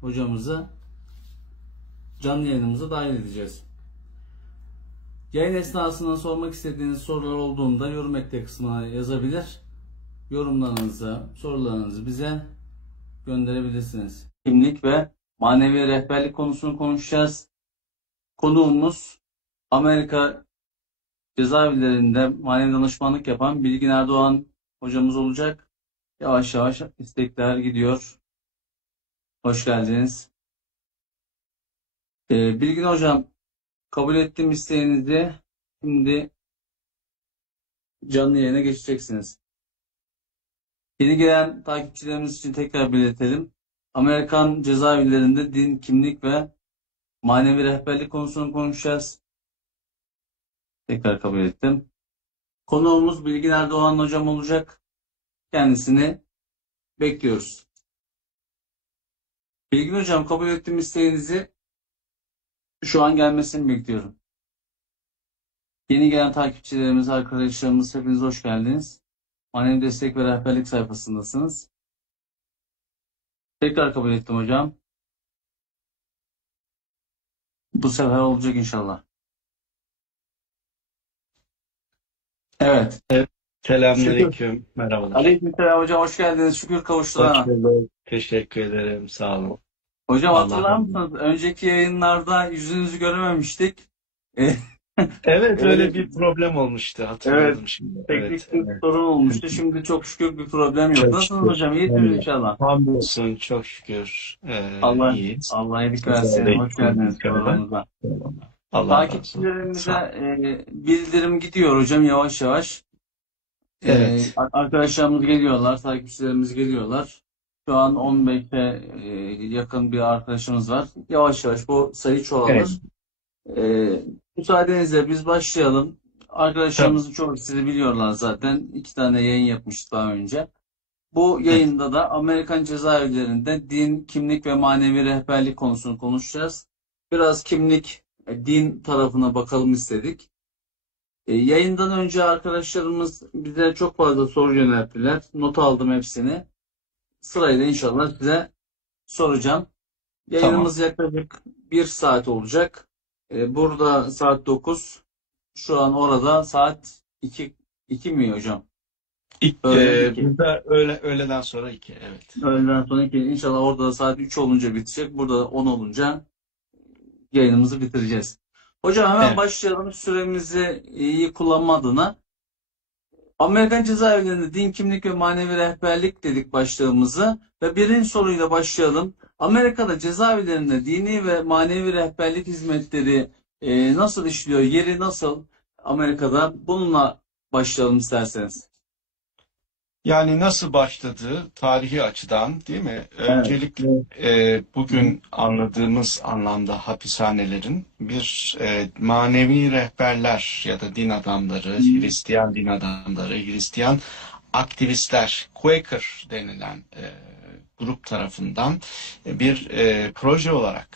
hocamızı canlı yayınımıza dahil edeceğiz. Yayın esnasında sormak istediğiniz sorular olduğunda yorum ekle kısmına yazabilir. Yorumlarınızı, sorularınızı bize gönderebilirsiniz. Kimlik ve manevi rehberlik konusunu konuşacağız. Konuğumuz Amerika cezaevlerinde manevi danışmanlık yapan Bilgin Erdoğan hocamız olacak. Yavaş yavaş istekler gidiyor. Hoş geldiniz. Bilgin hocam, kabul ettiğim isteğinizi şimdi canlı yayına geçeceksiniz. Yeni gelen takipçilerimiz için tekrar belirtelim. Amerikan cezaevlerinde din, kimlik ve manevi rehberlik konusunu konuşacağız. Tekrar kabul ettim. Konuğumuz Bilgin Erdoğan hocam olacak. Kendisini bekliyoruz. Bilgin hocam, kabul ettiğim isteğinizi şu an gelmesini bekliyorum. Yeni gelen takipçilerimiz, arkadaşlarımız, hepiniz hoş geldiniz. Manevi destek ve rehberlik sayfasındasınız. Tekrar kabul ettim hocam. Bu sefer olacak inşallah. Evet. Evet, Şükür. selamünaleyküm. Merhabalar. Aleykümselam hocam, hoş geldiniz. Şükür Hoş kavuşturana. bulduk. Teşekkür ederim. Sağ olun. Hocam Allah hatırlar razı olsun. mısınız? Önceki yayınlarda yüzünüzü görememiştik. Evet, öyle Evet, bir problem olmuştu. evet. Hatırladım şimdi. Teknik Evet, bir evet. sorun olmuştu. Şimdi çok şükür bir problem yok. Çok Nasılsınız şükür. hocam? İyisiniz inşallah. Hamdolsun. Çok şükür. Allah İyiyiz. Allah iyilik Sizler versin. de Hoş geldiniz iyisiniz galiba. programımıza. Allah razı olsun. Takipçilerimize Sağ olun. bildirim gidiyor hocam yavaş yavaş. Evet. Arkadaşlarımız geliyorlar, takipçilerimiz geliyorlar. Şu an 15'e yakın bir arkadaşımız var. Yavaş yavaş bu sayı çoğalır. Müsaadenizle biz başlayalım. Tabii. Arkadaşlarımızın çoğu sizi biliyorlar zaten. 2 tane yayın yapmıştık daha önce. Bu Evet. yayında da Amerikan cezaevlerinde din, kimlik ve manevi rehberlik konusunu konuşacağız. Biraz kimlik, din tarafına bakalım istedik. Yayından önce arkadaşlarımız bize çok fazla soru yönelttiler. Not aldım hepsini. Sırayla inşallah size soracağım. Tamam. Yayınımız yaklaşık 1 saat olacak. Burada saat 9. Şu an orada saat 2 mi hocam? Öğlen 2. Burada öğleden sonra 2. Evet. Öğleden sonra 2. İnşallah orada da saat 3 olunca bitecek. Burada da 10 olunca yayınımızı bitireceğiz. Hocam hemen Evet. başlayalım. Süremizi iyi kullanma adına. Amerikan cezaevlerinde din, kimlik ve manevi rehberlik dedik başlığımızı ve birinci soruyla başlayalım. Amerika'da cezaevlerinde dini ve manevi rehberlik hizmetleri nasıl işliyor? Yeri nasıl Amerika'da? Bununla başlayalım isterseniz. Yani nasıl başladığı tarihi açıdan değil mi? Evet. Öncelikle bugün anladığımız anlamda hapishanelerin bir manevi rehberler ya da din adamları, Hristiyan din adamları, Hristiyan aktivistler, Quaker denilen grup tarafından bir proje olarak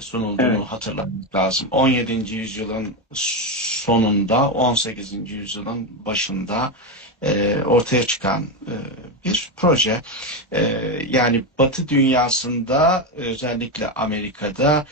sunulduğunu Evet. hatırlamak lazım. 17. yüzyılın sonunda, 18. yüzyılın başında ortaya çıkan bir proje. Yani Batı dünyasında özellikle Amerika'da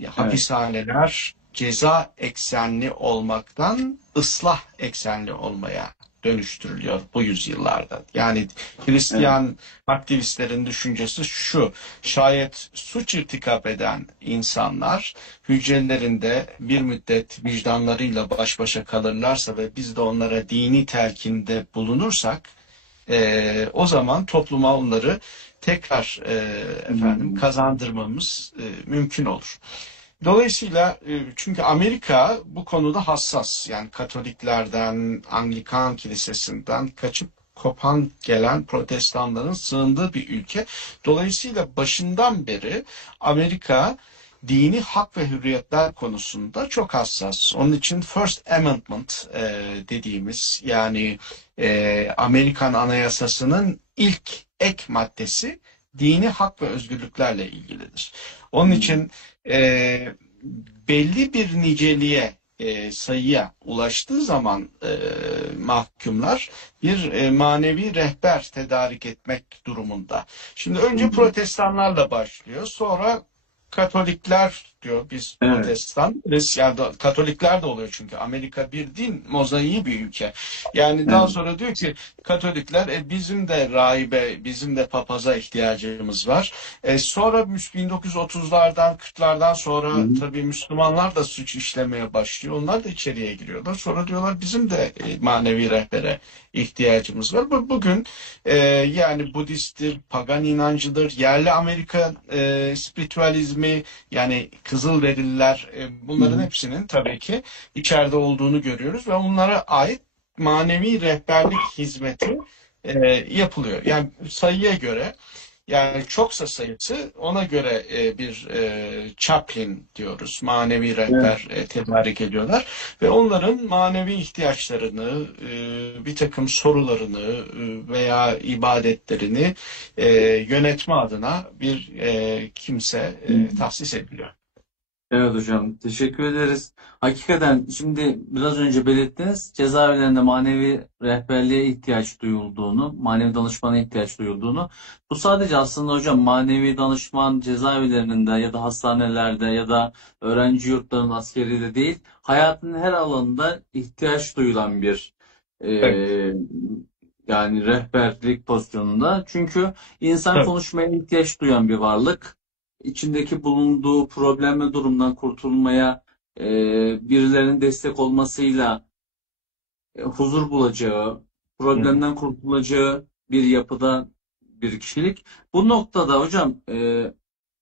Evet. hapishaneler ceza eksenli olmaktan ıslah eksenli olmaya dönüştürülüyor bu yüzyıllarda. Yani Evet. Hristiyan aktivistlerin düşüncesi şu: şayet suç irtikap eden insanlar hücrelerinde bir müddet vicdanlarıyla baş başa kalırlarsa ve biz de onlara dini telkinde bulunursak o zaman topluma onları tekrar kazandırmamız mümkün olur. Dolayısıyla çünkü Amerika bu konuda hassas. Yani Katoliklerden, Anglikan Kilisesi'nden kaçıp kopan gelen protestanların sığındığı bir ülke. Dolayısıyla başından beri Amerika dini hak ve hürriyetler konusunda çok hassas. Onun için First Amendment dediğimiz yani Amerikan Anayasası'nın ilk ek maddesi dini hak ve özgürlüklerle ilgilidir. Onun için belli bir niceliğe sayıya ulaştığı zaman mahkumlar bir manevi rehber tedarik etmek durumunda. Şimdi önce protestanlarla başlıyor, sonra Katolikler diyor biz Evet. protestan. Yani Katolikler de oluyor çünkü Amerika bir din mozaiği bir ülke. Yani daha Evet. sonra diyor ki Katolikler bizim de rahibe, bizim de papaza ihtiyacımız var. Sonra 1930'lardan, 40'lardan Hı sonra hı. tabii Müslümanlar da suç işlemeye başlıyor. Onlar da içeriye giriyorlar. Sonra diyorlar bizim de manevi rehbere ihtiyacımız var. Bugün yani Budisttir, pagan inancıdır, yerli Amerika spiritüalizmi, yani Kızılderililer, Hı bunların hı. hepsinin tabii ki içeride olduğunu görüyoruz ve onlara ait manevi rehberlik hizmeti yapılıyor. Yani sayıya göre, yani çoksa sayısı, ona göre bir chaplain diyoruz. Manevi Evet. rehber tedarik ediyorlar. Ve onların manevi ihtiyaçlarını, bir takım sorularını veya ibadetlerini yönetme adına bir kimse Hı hı. tahsis ediliyor. Evet hocam, teşekkür ederiz. Hakikaten şimdi biraz önce belirttiniz, cezaevlerinde manevi rehberliğe ihtiyaç duyulduğunu, manevi danışmana ihtiyaç duyulduğunu. Bu sadece aslında hocam manevi danışman cezaevlerinde ya da hastanelerde ya da öğrenci yurtlarının askeriyle değil, hayatın her alanında ihtiyaç duyulan bir Evet. e, yani rehberlik pozisyonunda. Çünkü insan Tabii. konuşmaya ihtiyaç duyan bir varlık, içindeki bulunduğu problem ve durumdan kurtulmaya e, birilerinin destek olmasıyla huzur bulacağı, Hı hı. problemden kurtulacağı bir yapıda bir kişilik. Bu noktada hocam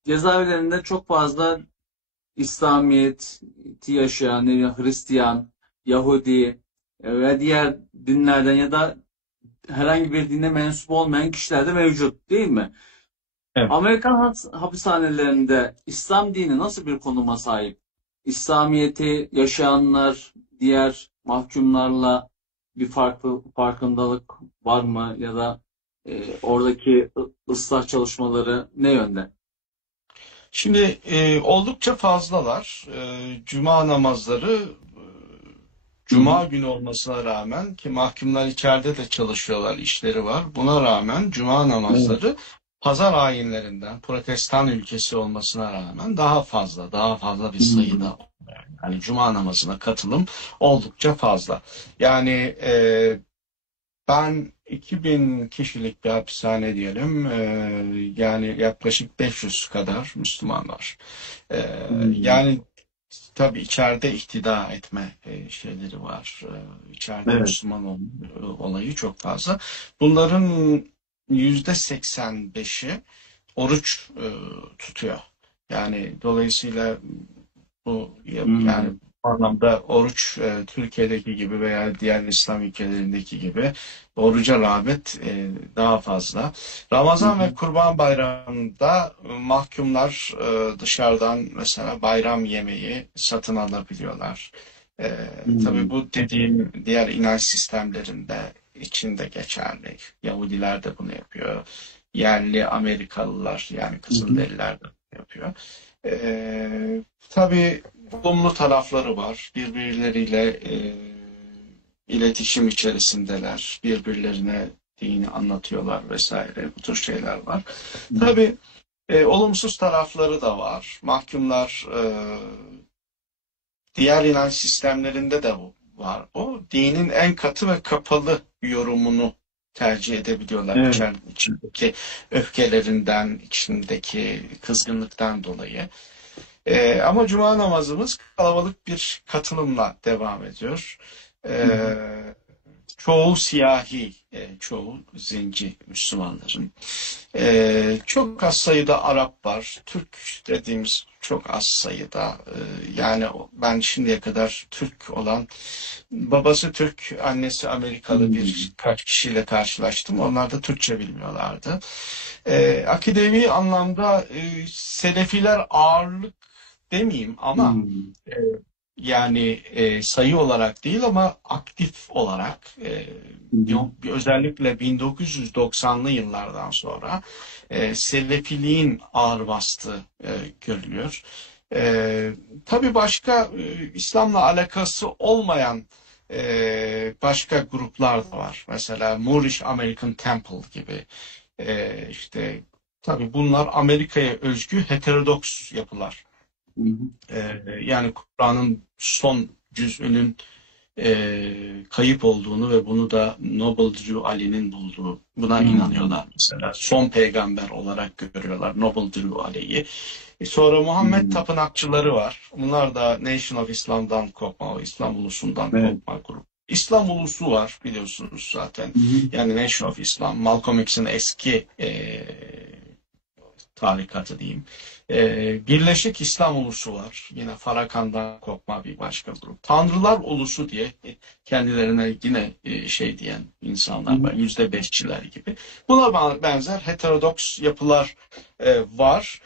cezaevlerinde çok fazla İslamiyet'i yaşayan, ne bileyim, Hristiyan, Yahudi ve diğer dinlerden ya da herhangi bir dine mensup olmayan kişiler de mevcut, değil mi? Evet. Amerikan hapishanelerinde İslam dini nasıl bir konuma sahip? İslamiyet'i yaşayanlar diğer mahkumlarla bir farkındalık var mı ya da oradaki ıslah çalışmaları ne yönde? Şimdi oldukça fazlalar. Cuma namazları Hı hı. Cuma günü olmasına rağmen, ki mahkumlar içeride de çalışıyorlar, işleri var. Buna rağmen Cuma Evet. namazları pazar ayinlerinden, Protestan ülkesi olmasına rağmen daha fazla bir Hı hı. sayıda. Yani Cuma namazına katılım oldukça fazla. Yani ben 2000 kişilik bir hapishane diyelim. Yani yaklaşık 500 kadar Müslüman var. Hı hı. Yani tabii içeride ihtida etme şeyleri var. İçeride Evet. Müslüman olayı çok fazla. Bunların %85'i oruç tutuyor. Yani dolayısıyla bu Hı yani hı. bu anlamda oruç Türkiye'deki gibi veya diğer İslam ülkelerindeki gibi oruca rağbet daha fazla. Hı Ramazan hı. ve Kurban Bayramı'nda mahkumlar dışarıdan mesela bayram yemeği satın alabiliyorlar. Hı Tabii hı. bu dediğim diğer inanç sistemlerinde içinde geçerli. Yahudiler de bunu yapıyor. Yerli Amerikalılar, yani Hı hı. Kızılderililer de bunu yapıyor. Tabii olumlu tarafları var. Birbirleriyle iletişim içerisindeler. Birbirlerine dini anlatıyorlar vesaire. Bu tür şeyler var. Hı hı. Tabii olumsuz tarafları da var. Mahkumlar diğer inanç sistemlerinde de var. O dinin en katı ve kapalı yorumunu tercih edebiliyorlar Evet. içindeki öfkelerinden, içindeki kızgınlıktan dolayı. Ama cuma namazımız kalabalık bir katılımla devam ediyor. Hı hı. Ee, Çoğu siyahi, çoğu zenci Müslümanların. Çok az sayıda Arap var. Türk dediğimiz çok az sayıda. Yani ben şimdiye kadar Türk olan, babası Türk, annesi Hı Amerikalı hı. birkaç kişiyle karşılaştım. Onlar da Türkçe bilmiyorlardı. Akidevi anlamda Selefiler ağırlık demeyeyim Hı ama hı. e, yani sayı olarak değil ama aktif olarak Hı hı. özellikle 1990'lı yıllardan sonra Selefiliğin ağır bastığı görülüyor. Tabii başka İslam'la alakası olmayan başka gruplar da var. Mesela Moorish American Temple gibi. İşte tabii bunlar Amerika'ya özgü heterodoks yapılar. Hı hı. Yani Kur'an'ın son cüzünün kayıp olduğunu ve bunu da Noble Drew Ali'nin bulduğu, buna inanıyorlar mesela. Son peygamber olarak görüyorlar Noble Drew Ali'yi. Sonra Hı Muhammed hı. tapınakçıları var. Bunlar da Nation of Islam'dan kopma, İslam ulusundan Evet. kopma grup. İslam ulusu var biliyorsunuz zaten. Hı hı. Yani Nation of Islam, Malcolm X'in eski tarikatı diyeyim. Birleşik İslam Ulusu var. Yine Farakan'dan kopma bir başka grup. Tanrılar Ulusu diye kendilerine yine şey diyen Hı insanlar hı. var. %5'çiler gibi. Buna benzer heterodoks yapılar var.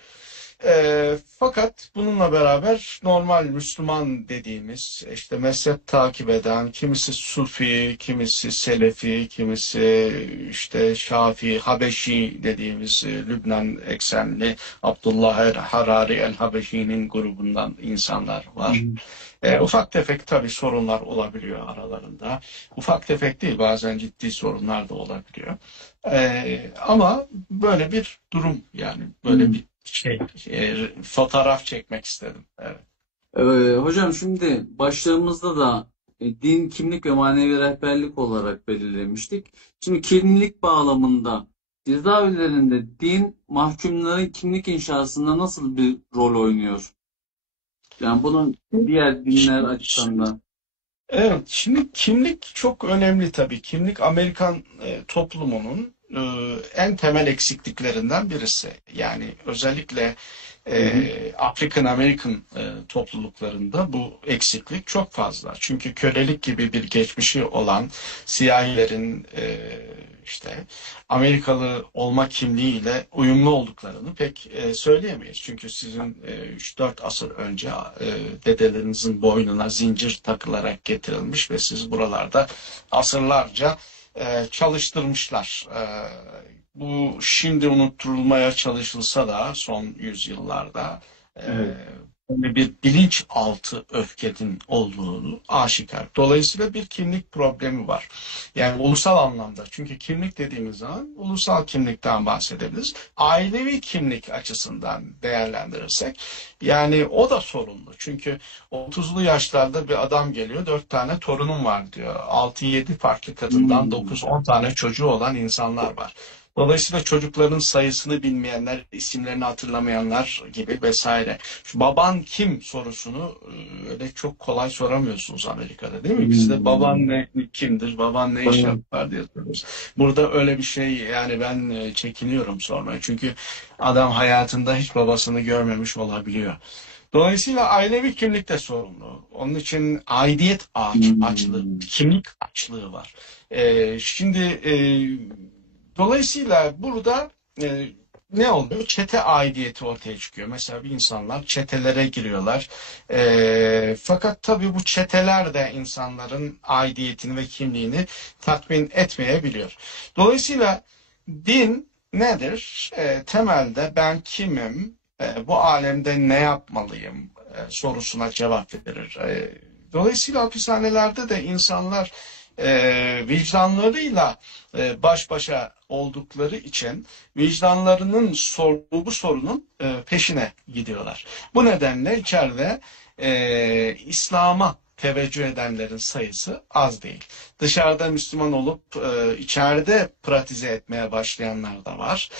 Fakat bununla beraber normal Müslüman dediğimiz işte mezhep takip eden kimisi Sufi, kimisi Selefi, kimisi işte Şafii, Habeşi dediğimiz Lübnan eksenli Abdullah el-Harari el-Habeşi'nin grubundan insanlar Hı var. hı. Ufak tefek tabii sorunlar olabiliyor aralarında. Ufak tefek değil bazen ciddi sorunlar da olabiliyor. Ama böyle bir durum yani böyle Hı. bir şey fotoğraf çekmek istedim. Evet. Hocam şimdi başlığımızda da din, kimlik ve manevi rehberlik olarak belirlemiştik. Şimdi kimlik bağlamında cezaevlerinde din mahkumların kimlik inşasında nasıl bir rol oynuyor? Yani bunun diğer dinler açısından da. Evet, şimdi kimlik çok önemli tabii. Kimlik Amerikan toplumunun en temel eksikliklerinden birisi. Yani özellikle Hı hı. African American topluluklarında bu eksiklik çok fazla. Çünkü kölelik gibi bir geçmişi olan siyahilerin işte Amerikalı olma kimliğiyle uyumlu olduklarını pek söyleyemeyiz. Çünkü sizin 3-4 asır önce dedelerinizin boynuna zincir takılarak getirilmiş ve siz buralarda asırlarca çalıştırmışlar. Bu şimdi unutturulmaya çalışılsa da son yüzyıllarda e, Evet. böyle bir bilinçaltı öfkenin olduğunu aşikar. Dolayısıyla bir kimlik problemi var. Yani ulusal anlamda. Çünkü kimlik dediğimiz zaman ulusal kimlikten bahsedebiliriz. Ailevi kimlik açısından değerlendirirsek yani o da sorunlu. Çünkü 30'lu yaşlarda bir adam geliyor, 4 tane torunum var diyor. 6-7 farklı kadından Hmm. 9-10 tane çocuğu olan insanlar var. Dolayısıyla çocukların sayısını bilmeyenler, isimlerini hatırlamayanlar gibi vesaire. Şu baban kim sorusunu öyle çok kolay soramıyorsunuz Amerika'da değil mi? Bizde baban Hmm. ne kimdir, baban ne iş Evet. yapar diye soruyoruz. Burada öyle bir şey yani ben çekiniyorum sormaya. Çünkü adam hayatında hiç babasını görmemiş olabiliyor. Dolayısıyla ailevi kimlik de sorunlu. Onun için aidiyet açlığı, Hmm. kimlik açlığı var. Şimdi dolayısıyla burada ne oluyor? Çete aidiyeti ortaya çıkıyor. Mesela bir insanlar çetelere giriyorlar. Fakat tabii bu çeteler de insanların aidiyetini ve kimliğini tatmin etmeyebiliyor. Dolayısıyla din nedir? Temelde ben kimim? Bu alemde ne yapmalıyım? Sorusuna cevap verir. Dolayısıyla hapishanelerde de insanlar vicdanlarıyla baş başa oldukları için vicdanlarının sorduğu bu sorunun peşine gidiyorlar. Bu nedenle içeride İslam'a teveccüh edenlerin sayısı az değil. Dışarıda Müslüman olup içeride pratize etmeye başlayanlar da var.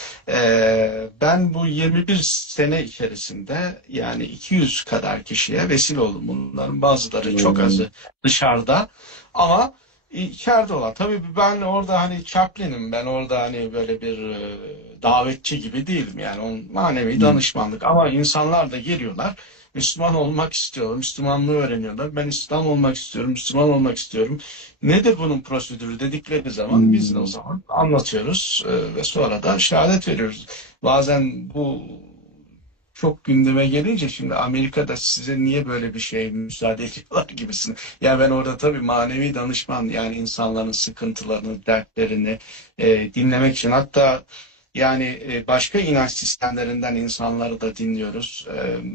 Ben bu 21 sene içerisinde yani 200 kadar kişiye vesile oldum. Bunların bazıları çok azı dışarıda ama içeride olan. Tabii ben orada hani Chaplin'im. Ben orada hani böyle bir davetçi gibi değilim. Yani onun manevi Hmm. danışmanlık. Ama insanlar da geliyorlar. Müslüman olmak istiyorlar. Müslümanlığı öğreniyorlar. Ben İslam olmak istiyorum. Müslüman olmak istiyorum. Nedir bunun prosedürü dedikleri zaman biz de o Hmm. zaman anlatıyoruz ve sonra da şehadet veriyoruz. Bazen bu çok gündeme gelince şimdi Amerika'da size niye böyle bir şey müsaade ediyorlar gibisin. Ya ben orada tabii manevi danışman yani insanların sıkıntılarını, dertlerini dinlemek için hatta Yani başka inanç sistemlerinden insanları da dinliyoruz.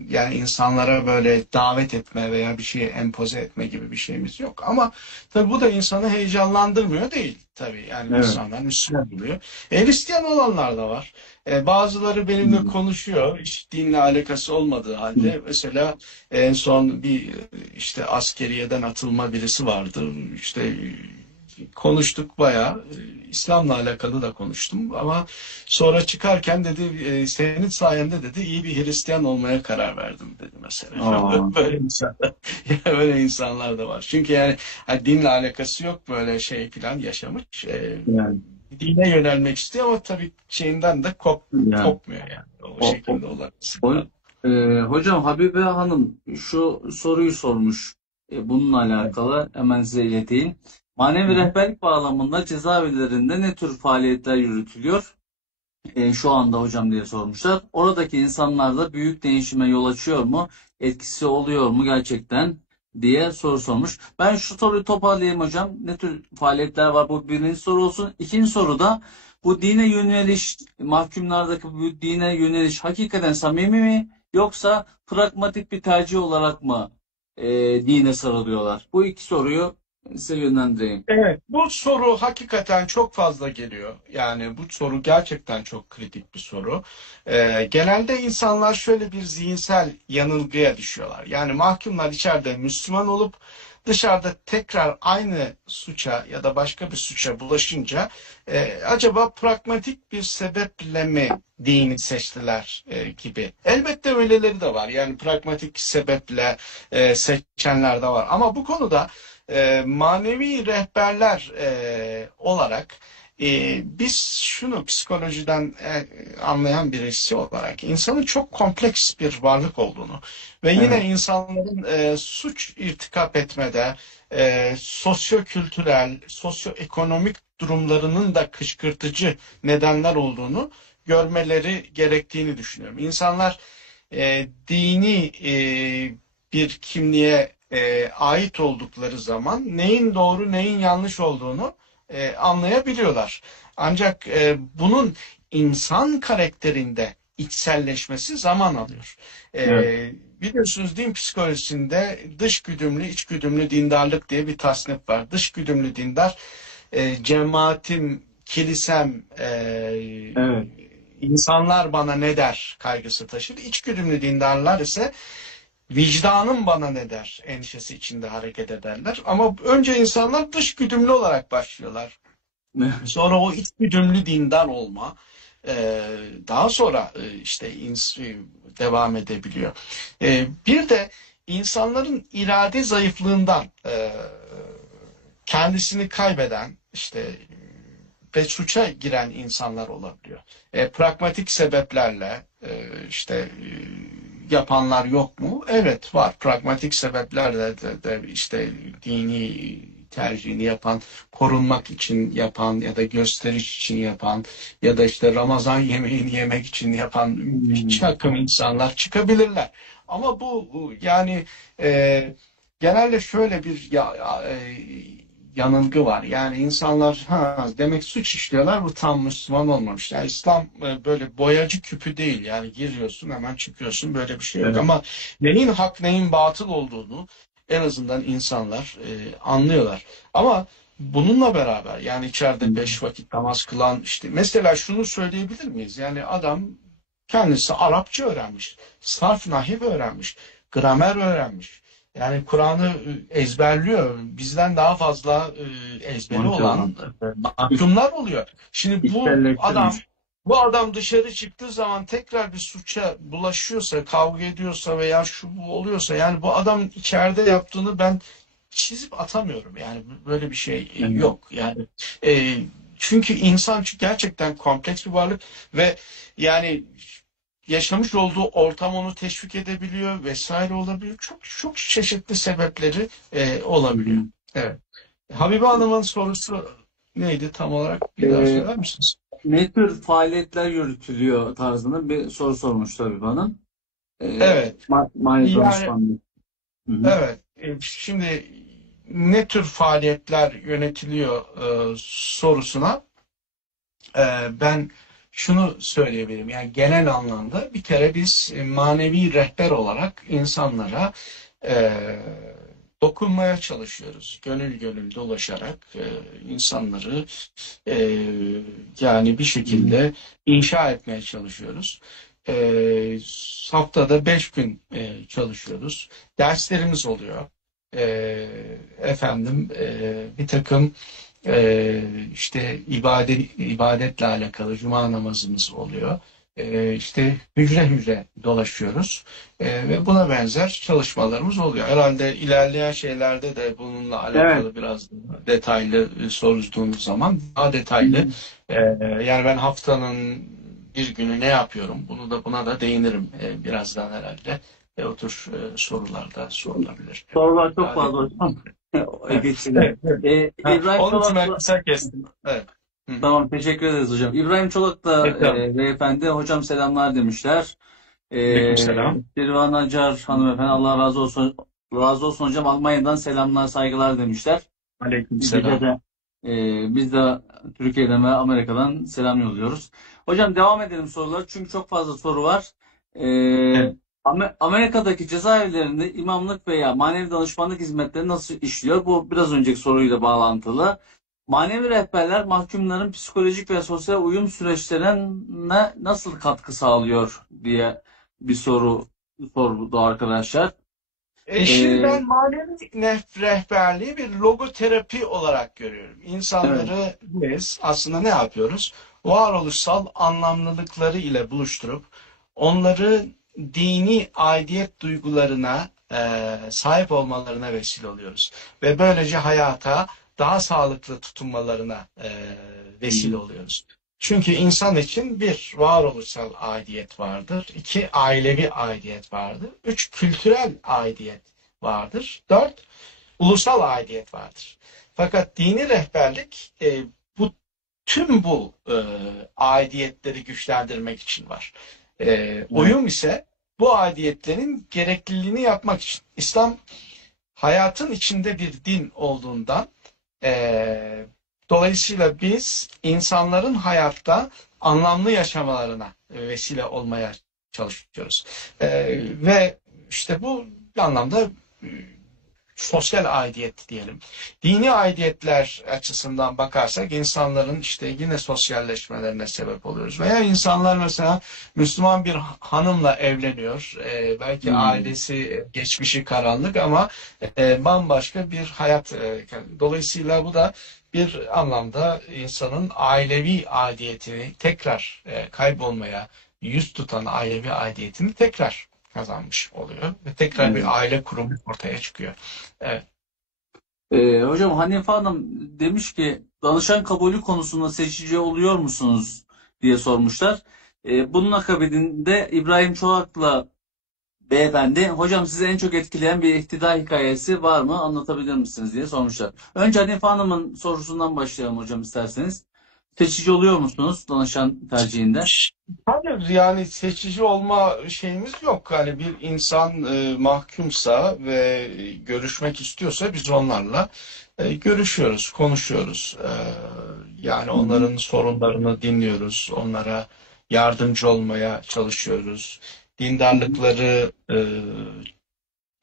Yani insanlara böyle davet etme veya bir şeye empoze etme gibi bir şeyimiz yok. Ama tabii bu da insanı heyecanlandırmıyor değil. Tabii yani Evet. insanlar Müslüman oluyor. Hristiyan olanlar da var. Bazıları benimle Hı. konuşuyor. Hiç dinle alakası olmadığı Hı. halde. Mesela en son bir işte askeriyeden atılma birisi vardı. İşte konuştuk bayağı. İslam'la alakalı da konuştum ama sonra çıkarken dedi senin sayende dedi iyi bir Hristiyan olmaya karar verdim dedi mesela. Aa, Böyle insanlar, böyle insanlar da var. Çünkü yani hani dinle alakası yok böyle şey falan yaşamış. yani, Dine yönelmek istiyor ama tabii şeyinden de yani. kopmuyor yani. O O, o, şekilde olan o- insanlar. hocam Habibe Hanım şu soruyu sormuş. Bununla Evet. alakalı hemen size ileteyim. Hı Manevi hı. rehberlik bağlamında cezaevlerinde ne tür faaliyetler yürütülüyor? Şu anda hocam diye sormuşlar. Oradaki insanlarda büyük değişime yol açıyor mu? Etkisi oluyor mu gerçekten diye soru sormuş. Ben şu soruyu toparlayayım hocam. Ne tür faaliyetler var? Bu birinci soru olsun. İkinci soruda bu dine yöneliş, mahkumlardaki bu dine yöneliş hakikaten samimi mi? Yoksa pragmatik bir tercih olarak mı dine sarılıyorlar? Bu iki soruyu size yönlendireyim. Evet, bu soru hakikaten çok fazla geliyor. Yani bu soru gerçekten çok kritik bir soru. Genelde insanlar şöyle bir zihinsel yanılgıya düşüyorlar. Yani mahkumlar içeride Müslüman olup dışarıda tekrar aynı suça ya da başka bir suça bulaşınca acaba pragmatik bir sebeple mi dini seçtiler gibi. Elbette öyleleri de var. Yani pragmatik sebeple seçenler de var. Ama bu konuda manevi rehberler olarak biz şunu psikolojiden anlayan birisi olarak insanın çok kompleks bir varlık olduğunu ve yine Evet. insanların suç irtikap etmede sosyo-kültürel, sosyo-ekonomik durumlarının da kışkırtıcı nedenler olduğunu görmeleri gerektiğini düşünüyorum. İnsanlar dini bir kimliğe ait oldukları zaman neyin doğru neyin yanlış olduğunu anlayabiliyorlar. Ancak bunun insan karakterinde içselleşmesi zaman alıyor. Evet. Biliyorsunuz din psikolojisinde dış güdümlü, iç güdümlü dindarlık diye bir tasnif var. Dış güdümlü dindar, cemaatim, kilisem, Evet. insanlar bana ne der kaygısı taşır. İç güdümlü dindarlar ise vicdanım bana ne der endişesi içinde hareket ederler. Ama önce insanlar dış güdümlü olarak başlıyorlar. Sonra o iç güdümlü dindar olma daha sonra işte devam edebiliyor. Bir de insanların irade zayıflığından kendisini kaybeden işte ve suça giren insanlar olabiliyor. Pragmatik sebeplerle işte yapanlar yok mu? Evet var. Pragmatik sebeplerle de işte dini tercihini yapan, korunmak için yapan ya da gösteriş için yapan ya da işte Ramazan yemeğini yemek için yapan bir Hmm. takım insanlar çıkabilirler. Ama bu yani genelde şöyle bir yanılgı var. Yani insanlar ha demek suç işliyorlar bu tam Müslüman olmamış. Yani İslam böyle boyacı küpü değil. Yani giriyorsun hemen çıkıyorsun böyle bir şey yok. Evet. Ama neyin hak neyin batıl olduğunu en azından insanlar anlıyorlar. Ama bununla beraber yani içeride Hmm. 5 vakit namaz kılan işte mesela şunu söyleyebilir miyiz? Yani adam kendisi Arapça öğrenmiş, sarf nahiv öğrenmiş, gramer öğrenmiş. Yani Kur'an'ı ezberliyor. Bizden daha fazla ezberi Maşallah. olan mahkumlar oluyor. Şimdi İçselleştirmiş. bu adam dışarı çıktığı zaman tekrar bir suça bulaşıyorsa, kavga ediyorsa veya şu bu oluyorsa yani bu adam içeride yaptığını ben çizip atamıyorum. Yani böyle bir şey Evet. yok. Yani e, çünkü insan gerçekten kompleks bir varlık ve yani yaşamış olduğu ortam onu teşvik edebiliyor vesaire olabiliyor. Çok çok çeşitli sebepleri Hı olabiliyor. hı. Evet. Habibe Hanım'ın sorusu neydi tam olarak? Bir daha Ee, söyler misiniz? Ne tür faaliyetler yürütülüyor tarzında bir soru sormuş tabii bana. Evet. Manevi Yani danışmanlık. Hı hı. evet. Şimdi ne tür faaliyetler yönetiliyor sorusuna ben şunu söyleyebilirim. Yani genel anlamda bir kere biz manevi rehber olarak insanlara e, dokunmaya çalışıyoruz. Gönül gönül dolaşarak insanları e, yani bir şekilde inşa etmeye çalışıyoruz. E, haftada 5 gün çalışıyoruz. Derslerimiz oluyor. E, bir takım işte ibadetle alakalı cuma namazımız oluyor. İşte hücre hücre dolaşıyoruz. Ve buna benzer çalışmalarımız oluyor. Herhalde ilerleyen şeylerde de bununla Evet. alakalı biraz detaylı sorduğunuz zaman daha detaylı. Yani ben haftanın bir günü ne yapıyorum? Buna da değinirim birazdan herhalde. O tür sorularda sorulabilir. Sorular çok Daha fazla detaylı. hocam. Evet, Geçelim. evet. İbrahim Onun için ben Çolak'la kısa kestim. Evet. Hı hı. tamam, teşekkür ederiz hocam. İbrahim Çolak da Tekrar. beyefendi hocam selamlar demişler. Aleykümselam. Şirvan Acar hanımefendi Allah razı olsun. Razı olsun hocam, Almanya'dan selamlar saygılar demişler. Bize Aleykümselam. de biz de Türkiye'den ve Amerika'dan selam yolluyoruz. Hocam devam edelim sorular çünkü çok fazla soru var. Evet. Amerika'daki cezaevlerinde imamlık veya manevi danışmanlık hizmetleri nasıl işliyor? Bu biraz önceki soruyla bağlantılı. Manevi rehberler mahkumların psikolojik ve sosyal uyum süreçlerine nasıl katkı sağlıyor diye bir soru sordu arkadaşlar. Şimdi E, ben manevi rehberliği bir logoterapi olarak görüyorum. evet. İnsanları biz aslında ne yapıyoruz? Varoluşsal anlamlılıkları ile buluşturup onları dini aidiyet duygularına sahip olmalarına vesile oluyoruz. Ve böylece hayata daha sağlıklı tutunmalarına vesile oluyoruz. Çünkü insan için bir varoluşsal aidiyet vardır, iki ailevi aidiyet vardır, üç kültürel aidiyet vardır, dört ulusal aidiyet vardır. Fakat dini rehberlik tüm bu aidiyetleri güçlendirmek için var. Evet. Uyum ise bu aidiyetlerin gerekliliğini yapmak için. İslam hayatın içinde bir din olduğundan e, dolayısıyla biz insanların hayatta anlamlı yaşamalarına vesile olmaya çalışıyoruz. Ve işte bu bir anlamda e, sosyal aidiyet diyelim. Dini aidiyetler açısından bakarsak insanların işte yine sosyalleşmelerine sebep oluyoruz. Veya insanlar mesela Müslüman bir hanımla evleniyor. Belki Hmm. ailesi, geçmişi karanlık ama bambaşka bir hayat. Dolayısıyla bu da bir anlamda insanın ailevi aidiyetini tekrar kaybolmaya yüz tutan ailevi aidiyetini tekrar kazanmış oluyor. Ve tekrar Evet. bir aile kurumu ortaya çıkıyor. Evet. Hocam Hanife Hanım demiş ki danışan kabulü konusunda seçici oluyor musunuz diye sormuşlar. Bunun akabinde İbrahim Çolak'la beyefendi hocam sizi en çok etkileyen bir ihtida hikayesi var mı, anlatabilir misiniz diye sormuşlar. Önce Hanife Hanım'ın sorusundan başlayalım hocam isterseniz. Seçici oluyor musunuz danışan tercihinde? Hayır, yani seçici olma şeyimiz yok. Hani bir insan mahkumsa ve görüşmek istiyorsa biz onlarla görüşüyoruz, konuşuyoruz. Yani Hı hı. onların sorunlarını dinliyoruz, onlara yardımcı olmaya çalışıyoruz. Hı hı. Dindarlıkları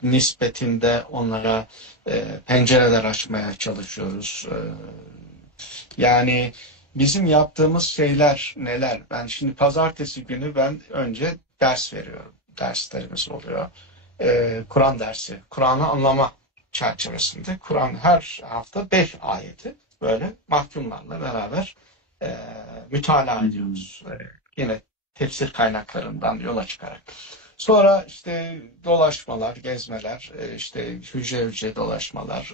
nispetinde onlara pencereler açmaya çalışıyoruz. Yani bizim yaptığımız şeyler neler? Ben şimdi pazartesi günü ben önce ders veriyorum. Derslerimiz oluyor. Kur'an dersi. Kur'an'ı anlama çerçevesinde. Kur'an her hafta 5 ayeti böyle mahkumlarla beraber mütalaa Hı hı. ediyoruz. Yine tefsir kaynaklarından yola çıkarak. Sonra işte dolaşmalar, gezmeler, işte hücre hücre dolaşmalar,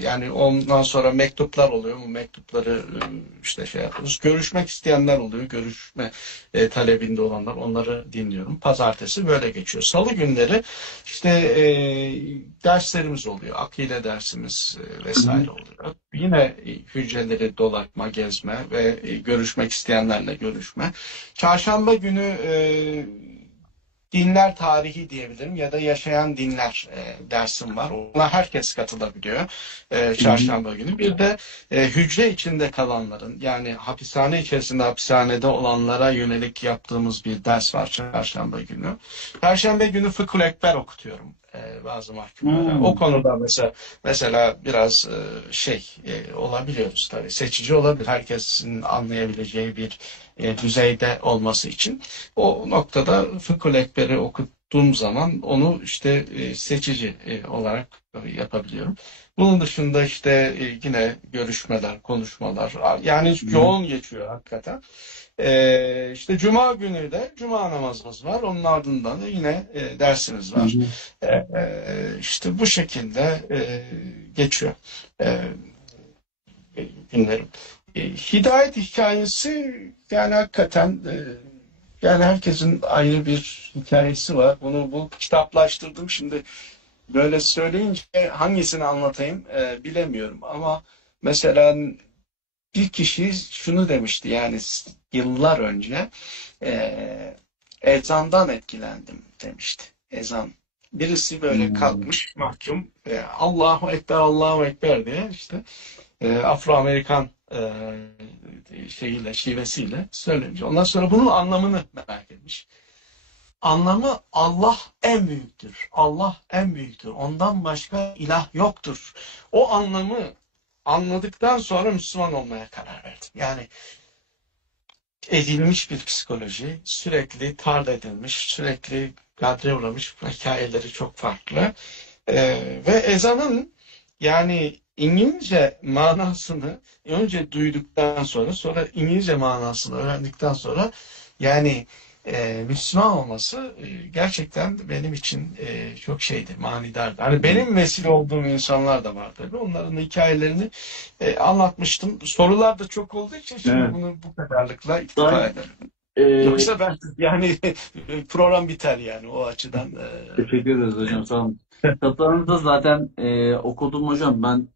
yani ondan sonra mektuplar oluyor. Bu mektupları işte şey yapıyoruz. Görüşmek isteyenler oluyor. Görüşme talebinde olanlar, onları dinliyorum. Pazartesi böyle geçiyor. Salı günleri işte derslerimiz oluyor. Akide dersimiz Hı hı. vesaire oluyor. Yine hücreleri dolaşma, gezme ve görüşmek isteyenlerle görüşme. Çarşamba günü dinler tarihi diyebilirim ya da yaşayan dinler dersim var. Ona herkes katılabiliyor Hı hı. çarşamba günü. Bir de hücre içinde kalanların, yani hapishane içerisinde hapishanede olanlara yönelik yaptığımız bir ders var çarşamba günü. Perşembe günü Fıkhul Ekber okutuyorum bazı mahkumlara. O Hmm. konuda mesela biraz olabiliyoruz tabii. Seçici olabilir. Herkesin anlayabileceği bir düzeyde olması için. O noktada Fıkhul Ekber'i okuttuğum zaman onu işte seçici olarak yapabiliyorum. Bunun dışında işte yine görüşmeler, konuşmalar, yani Hı hı. yoğun geçiyor hakikaten. İşte Cuma günü de Cuma namazımız var. Onun ardından da yine dersimiz Hı var. hı. İşte bu şekilde geçiyor e, günlerim. Hidayet hikayesi yani hakikaten yani herkesin ayrı bir hikayesi var. Bu kitaplaştırdım. Şimdi böyle söyleyince hangisini anlatayım bilemiyorum. Ama mesela bir kişi şunu demişti, yani yıllar önce ezandan etkilendim demişti. Ezan. Birisi böyle Hmm. kalkmış mahkum Allahu Ekber Allahu Ekber diye işte Afro-Amerikan şivesiyle söylemiş. Ondan sonra bunun anlamını merak etmiş. Anlamı Allah en büyüktür. Allah en büyüktür. Ondan başka ilah yoktur. O anlamı anladıktan sonra Müslüman olmaya karar verdim. Yani edilmiş bir psikoloji, sürekli tard edilmiş, sürekli gadre uğramış, hikayeleri çok farklı. Ve ezanın yani İngilizce manasını önce duyduktan sonra İngilizce manasını öğrendikten sonra yani Müslüman olması gerçekten benim için çok şeydi, manidardı. Hani benim vesile olduğum insanlar da var tabii. Onların hikayelerini anlatmıştım. Sorular da çok olduğu için şimdi Evet. bunu bu kadarlıkla iktifa Sayın, ederim. e, Yoksa ben yani program biter yani o açıdan. teşekkür ederiz hocam. Sağ olun. Kitaplarınızda zaten okudum hocam. Ben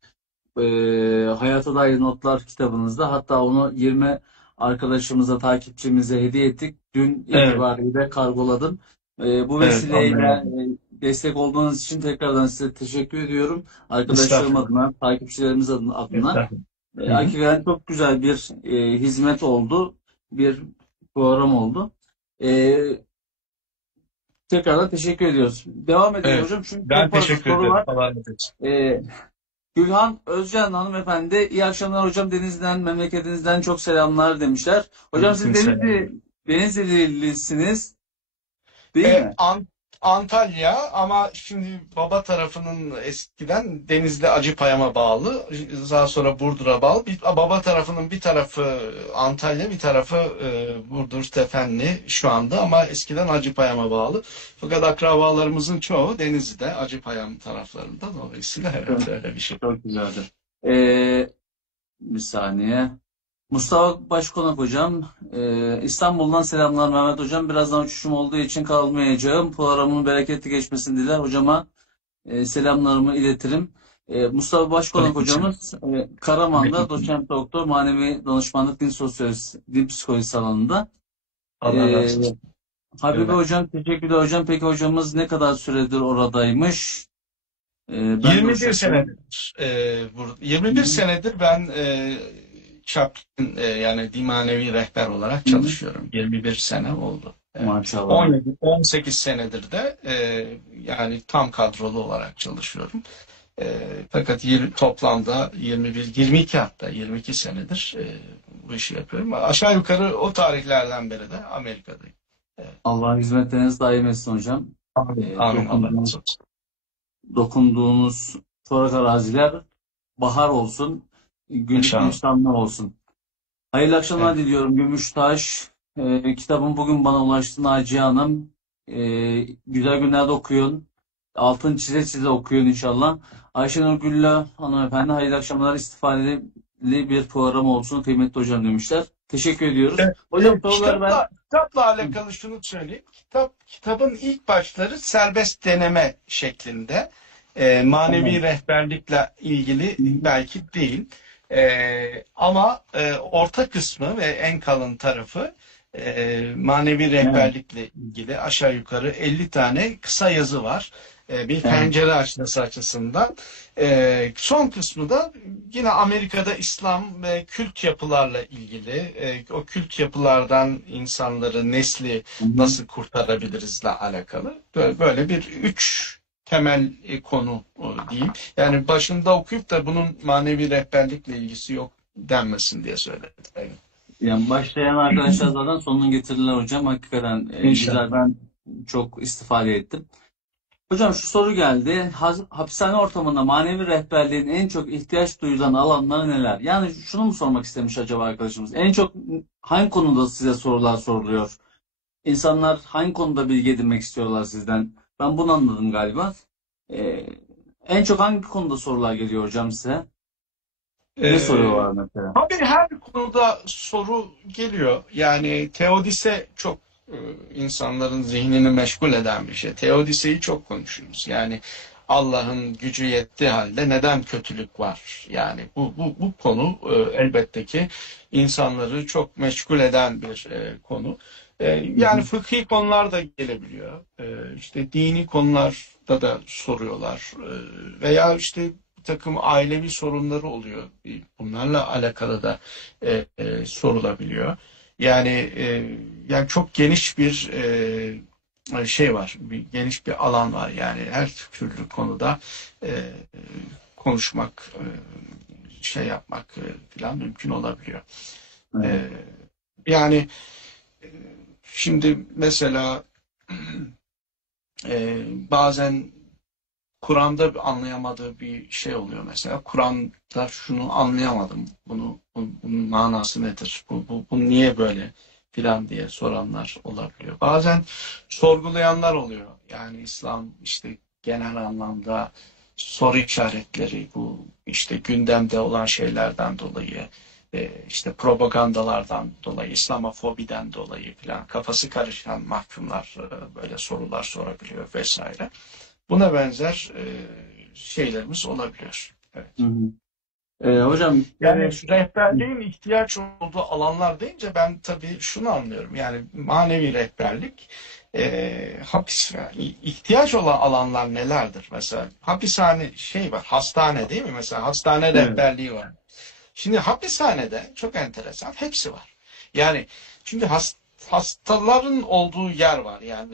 Hayata Dair Notlar kitabınızda, hatta onu 20 arkadaşımıza, takipçimize hediye ettik. Dün Evet, itibariyle kargoladım. Bu evet, vesileyle anlıyorum. destek olduğunuz için tekrardan size teşekkür ediyorum. Arkadaşlarım Estağfurullah. adına, takipçilerimiz adına. Estağfurullah. Hı hı. Hakikaten çok güzel bir hizmet oldu. Bir program oldu. E, Tekrardan teşekkür ediyoruz. Devam edelim Evet. hocam. Çünkü Ben çok fazla teşekkür soru ederim. var. Allah razı olsun. E, Gülhan Özcan hanımefendi, iyi akşamlar hocam. Denizli'den, memleketinizden çok selamlar demişler. Hocam siz Aleykümselam. Denizlilisiniz değil mi? Antalya ama şimdi baba tarafının eskiden Denizli Acıpayam'a bağlı. Daha sonra Burdur'a bağlı. Baba tarafının bir tarafı Antalya, bir tarafı Burdur, Tefenli şu anda ama eskiden Acıpayam'a bağlı. Fakat akrabalarımızın çoğu Denizli'de, Acıpayam taraflarında. Dolayısıyla Çok, evet öyle bir şey. çok güzeldi. Ee, Bir saniye. Mustafa Başkonak hocam, İstanbul'dan selamlar Mehmet hocam. Birazdan uçuşum olduğu için kalmayacağım. Programın bereketli geçmesini diler. Hocama selamlarımı iletirim. Mustafa Başkonak Aleykümselam. hocamız Karaman'da Aleykümselam. doçent doktor manevi danışmanlık din sosyolojisi, din psikolojisi alanında. Allah E, razı olsun. Habibe Evet. hocam teşekkürler hocam. Peki hocamız ne kadar süredir oradaymış? Ben de o 21 şekilde. senedir 21 senedir ben Chaplin yani manevi rehber olarak Hı hı. çalışıyorum. 21 sene oldu. Maşallah. 17 18 senedir de yani tam kadrolu olarak çalışıyorum. Fakat toplamda 22 hatta 22 senedir bu işi yapıyorum. Aşağı yukarı o tarihlerden beri de Amerika'dayım. Evet. Allah hizmetleriniz daim etsin hocam. Amin. Amin. Allah Dokunduğunuz, razı olsun. dokunduğunuz toprak araziler bahar olsun, güllük İnşallah. gülistanlı olsun. Hayırlı akşamlar Evet. diliyorum Gümüştaş. Kitabım bugün bana ulaştı Naciye Hanım. Güzel günlerde okuyun. Altın çize çize okuyun inşallah. Ayşenur Güllü hanımefendi hayırlı akşamlar, istifadeli bir program olsun kıymetli hocam demişler. Teşekkür ediyoruz. Hocam soruları ben... Kitapla alakalı şunu söyleyeyim. Kitabın ilk başları serbest deneme şeklinde. Manevi Tamam. rehberlikle ilgili belki değil. Ama orta kısmı ve en kalın tarafı Manevi Evet. rehberlikle ilgili aşağı yukarı 50 tane kısa yazı var. Bir Evet. pencere açması açısından. Son kısmı da yine Amerika'da İslam ve kült yapılarla ilgili, o kült yapılardan insanları, nesli Hı hı. nasıl kurtarabilirizle alakalı. Böyle bir üç temel konu diyeyim. Yani başında okuyup da bunun manevi rehberlikle ilgisi yok denmesin diye söyledim. Evet. Yani başlayan arkadaşlar zaten sonunu getirirler hocam. Hakikaten İnşallah. güzel. Ben çok istifade ettim. Hocam şu soru geldi. Hapishane ortamında manevi rehberliğin en çok ihtiyaç duyulan alanları neler? Yani şunu mu sormak istemiş acaba arkadaşımız? En çok hangi konuda size sorular soruluyor? İnsanlar hangi konuda bilgi edinmek istiyorlar sizden? Ben bunu anladım galiba. Ee, En çok hangi konuda sorular geliyor hocam size? Ne Ee, soruyorlar mesela? tabii her konuda soru geliyor. Yani teodise çok insanların zihnini meşgul eden bir şey. Teodiseyi çok konuşuyoruz. Yani Allah'ın gücü yettiği halde neden kötülük var? Yani bu konu elbette ki insanları çok meşgul eden bir konu. Hı Yani hı. fıkhi konular da gelebiliyor. İşte dini konularda da soruyorlar. Veya işte bir takım ailevi sorunları oluyor. Bunlarla alakalı da sorulabiliyor. Yani yani çok geniş bir şey var, geniş bir alan var. Yani her türlü konuda e, konuşmak, şey yapmak falan mümkün olabiliyor. Evet. E, yani e, şimdi mesela bazen Kur'an'da anlayamadığı bir şey oluyor mesela. Kur'an'da şunu anlayamadım. Bunun manası nedir? Bu niye böyle filan diye soranlar olabiliyor. Bazen sorgulayanlar oluyor. Yani İslam işte genel anlamda soru işaretleri bu işte gündemde olan şeylerden dolayı işte propagandalardan dolayı, İslamofobiden dolayı filan kafası karışan mahkumlar böyle sorular sorabiliyor vesaire. Buna benzer şeylerimiz olabiliyor. Hı Evet. hı. Hocam bir kere Yani rehberliğin ihtiyaç olduğu alanlar deyince ben tabii şunu anlıyorum. Yani manevi rehberlik hapis ihtiyaç olan alanlar nelerdir? Mesela hapishane şey var, hastane değil mi? Mesela hastane evet. rehberliği var. Şimdi hapishanede çok enteresan hepsi var. Yani çünkü hastaların olduğu yer var. Yani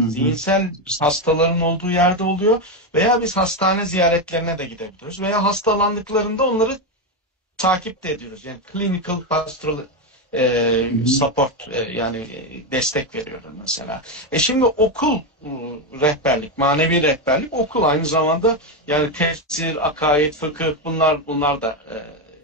Hı hı. zihinsel hastaların olduğu yerde oluyor. Veya biz hastane ziyaretlerine de gidebiliyoruz. Veya hastalandıklarında onları takip de ediyoruz. Yani clinical pastoral Hı hı. support yani destek veriyoruz mesela. Şimdi okul rehberlik, manevi rehberlik okul aynı zamanda yani tefsir, akaid, fıkıh bunlar da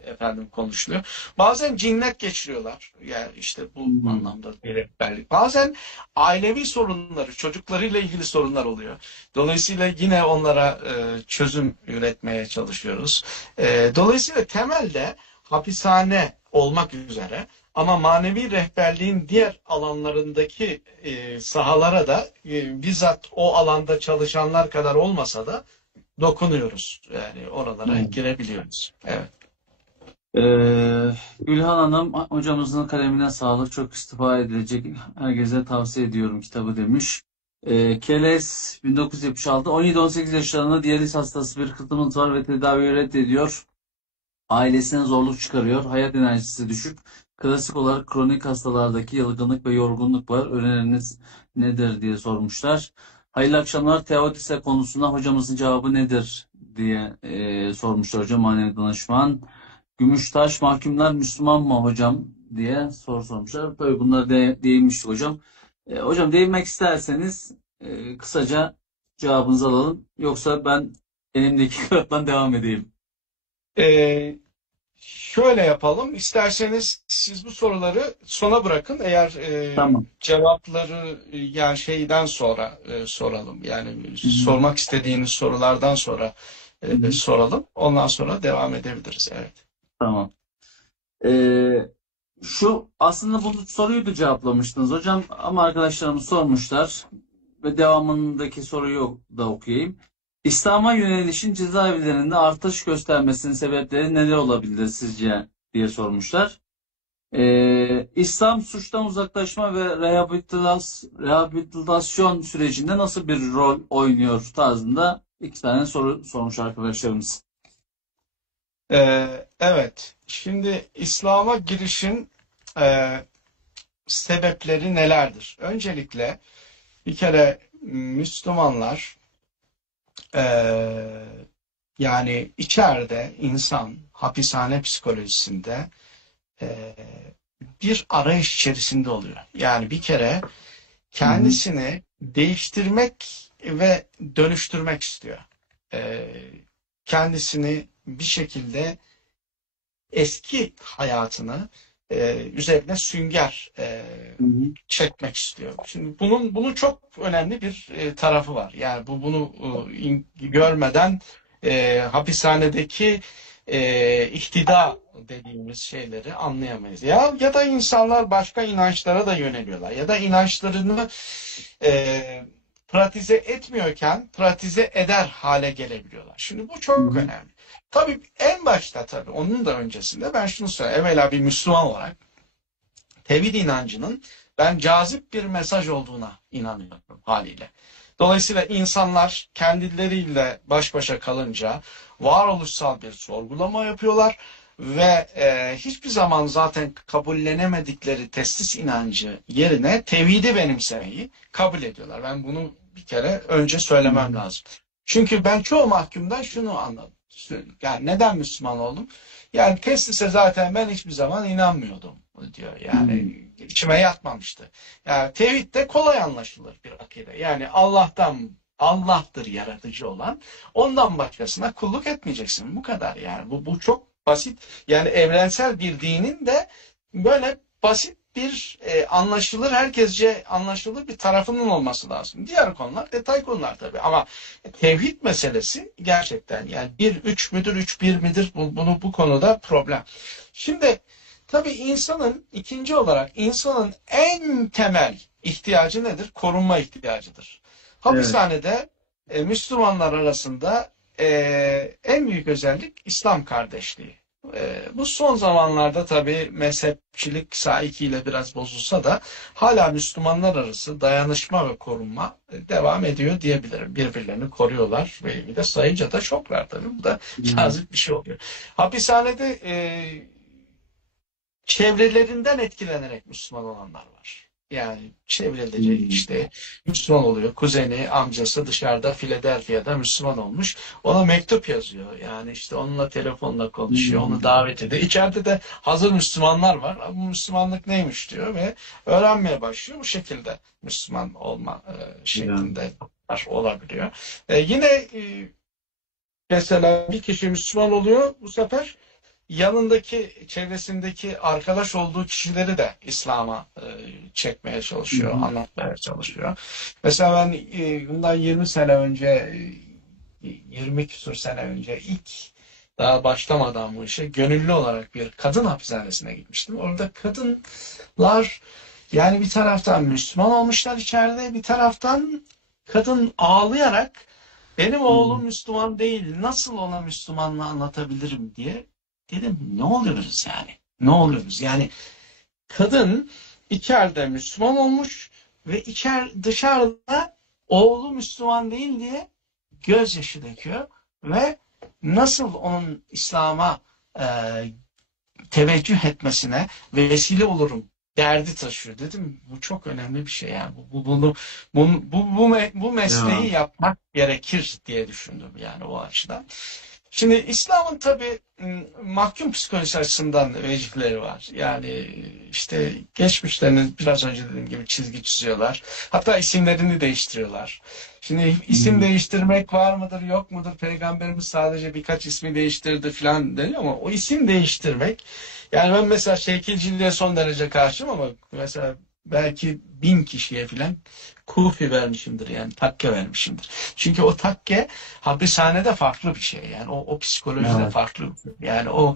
efendim konuşuluyor. Bazen cinnet geçiriyorlar. Yani işte Hı bu hı. anlamda bir rehberlik. Bazen ailevi sorunları, çocuklarıyla ilgili sorunlar oluyor. Dolayısıyla yine onlara çözüm üretmeye çalışıyoruz. Dolayısıyla temelde hapishane olmak üzere ama manevi rehberliğin diğer alanlarındaki sahalara da bizzat o alanda çalışanlar kadar olmasa da dokunuyoruz. Yani oralara Evet. girebiliyoruz. Evet. Gülhan Hanım hocamızın kalemine sağlık. Çok istifade edilecek. Herkese tavsiye ediyorum kitabı demiş. Keles 1976 17-18 yaşlarında diyaliz hastası bir kızımız var ve tedaviyi reddediyor. Ailesine zorluk çıkarıyor. Hayat enerjisi düşük. Klasik olarak kronik hastalardaki yılgınlık ve yorgunluk var. Öneriniz nedir diye sormuşlar. Hayırlı akşamlar. Teodise konusunda hocamızın cevabı nedir diye sormuşlar hocam manevi danışman. Gümüştaş mahkumlar Müslüman mı hocam diye soru sormuşlar. Tabii bunlara değinmiştik hocam. Hocam değinmek isterseniz kısaca cevabınızı alalım. Yoksa ben elimdeki kağıttan devam edeyim. Ee, şöyle yapalım. İsterseniz siz bu soruları sona bırakın. Eğer Tamam. cevapları yani şeyden sonra soralım. Yani Hı hı. sormak istediğiniz sorulardan sonra Hı hı. soralım. Ondan sonra devam edebiliriz. Evet. Tamam. Ee, Şu aslında bu soruyu da cevaplamıştınız hocam ama arkadaşlarımız sormuşlar ve devamındaki soruyu da okuyayım. İslam'a yönelişin cezaevlerinde artış göstermesinin sebepleri neler olabilir sizce diye sormuşlar. İslam suçtan uzaklaşma ve rehabilitasyon sürecinde nasıl bir rol oynuyor tarzında iki tane soru sormuş arkadaşlarımız. Evet. Şimdi İslam'a girişin e, sebepleri nelerdir? Öncelikle bir kere Müslümanlar e, yani içeride insan hapishane psikolojisinde e, bir arayış içerisinde oluyor. Yani bir kere Hı hı. kendisini değiştirmek ve dönüştürmek istiyor. E, Kendisini bir şekilde eski hayatını üzerine sünger Hı hı. çekmek istiyor. Şimdi bunun çok önemli bir tarafı var. Yani bunu görmeden hapishanedeki ihtida dediğimiz şeyleri anlayamayız. Ya da insanlar başka inançlara da yöneliyorlar. Ya da inançlarını e, pratize etmiyorken pratize eder hale gelebiliyorlar. Şimdi bu Hı çok hı. önemli. Tabii en başta tabii onun da öncesinde ben şunu söyleyeyim. Evvela bir Müslüman olarak tevhid inancının ben cazip bir mesaj olduğuna inanıyorum haliyle. Dolayısıyla insanlar kendileriyle baş başa kalınca varoluşsal bir sorgulama yapıyorlar ve hiçbir zaman zaten kabullenemedikleri testis inancı yerine tevhidi benimsemeyi kabul ediyorlar. Ben bunu bir kere önce Hı söylemem hı. lazım. Çünkü ben çoğu mahkumdan şunu anladım. Yani neden Müslüman oldum? Yani testise zaten ben hiçbir zaman inanmıyordum diyor. Hı hı. Yani içime yatmamıştı. Yani tevhid de kolay anlaşılır bir akide. Yani Allah'tır yaratıcı olan. Ondan başkasına kulluk etmeyeceksin. Bu kadar yani. Bu çok basit. Yani evrensel bir dinin de böyle basit bir anlaşılır, herkesce anlaşılır bir tarafının olması lazım. Diğer konular detay konular tabii ama tevhid meselesi gerçekten yani bir üç müdür, üç bir midir bu konuda problem. Şimdi tabii ikinci olarak insanın en temel ihtiyacı nedir? Korunma ihtiyacıdır. Evet. Hapishanede Müslümanlar arasında en büyük özellik İslam kardeşliği. Bu son zamanlarda tabii mezhepçilik saikiyle biraz bozulsa da hala Müslümanlar arası dayanışma ve korunma devam ediyor diyebilirim. Birbirlerini koruyorlar ve bir de sayınca da çoklar tabii. Bu da Hı hı. cazip bir şey oluyor. Hapishanede çevrelerinden etkilenerek Müslüman olanlar var. Yani Hı çevreleri hı. işte Müslüman oluyor. Kuzeni, amcası dışarıda Philadelphia'da Müslüman olmuş. Ona mektup yazıyor. Yani işte onunla telefonla Hı konuşuyor. hı. Onu davet ediyor. İçeride de hazır Müslümanlar var. Bu Müslümanlık neymiş diyor ve öğrenmeye başlıyor. Bu şekilde Müslüman olma Evet. şeklinde olabiliyor. Yine mesela bir kişi Müslüman oluyor bu sefer yanındaki, çevresindeki arkadaş olduğu kişileri de İslam'a çekmeye Hı çalışıyor, hı. anlatmaya çalışıyor. Mesela ben bundan 20 sene önce, 20 küsur sene önce ilk daha başlamadan bu işe gönüllü olarak bir kadın hapishanesine gitmiştim. Orada kadınlar yani bir taraftan Müslüman olmuşlar içeride, bir taraftan kadın ağlayarak benim Hı hı. oğlum Müslüman değil, nasıl ona Müslümanlığı anlatabilirim diye dedim ne oluyoruz yani? Ne oluyoruz? Yani kadın içeride Müslüman olmuş ve dışarıda oğlu Müslüman değil diye gözyaşı döküyor ve nasıl onun İslam'a e, teveccüh etmesine vesile olurum derdi taşıyor dedim. Bu çok önemli bir şey yani. Bu Ya. mesleği yapmak gerekir diye düşündüm yani o açıdan. Şimdi İslam'ın tabii mahkum psikolojisi açısından vecihleri var. Yani işte geçmişlerini biraz önce dediğim gibi çizgi çiziyorlar. Hatta isimlerini değiştiriyorlar. Şimdi Hı isim hı. değiştirmek var mıdır yok mudur? Peygamberimiz sadece birkaç ismi değiştirdi falan deniyor ama o isim değiştirmek yani ben mesela şekilciliğe son derece karşıyım ama mesela belki 1000 kişiye falan kufi vermişimdir yani takke vermişimdir. Çünkü o takke hapishanede farklı bir şey yani o psikolojide Evet. farklı bir şey. Yani o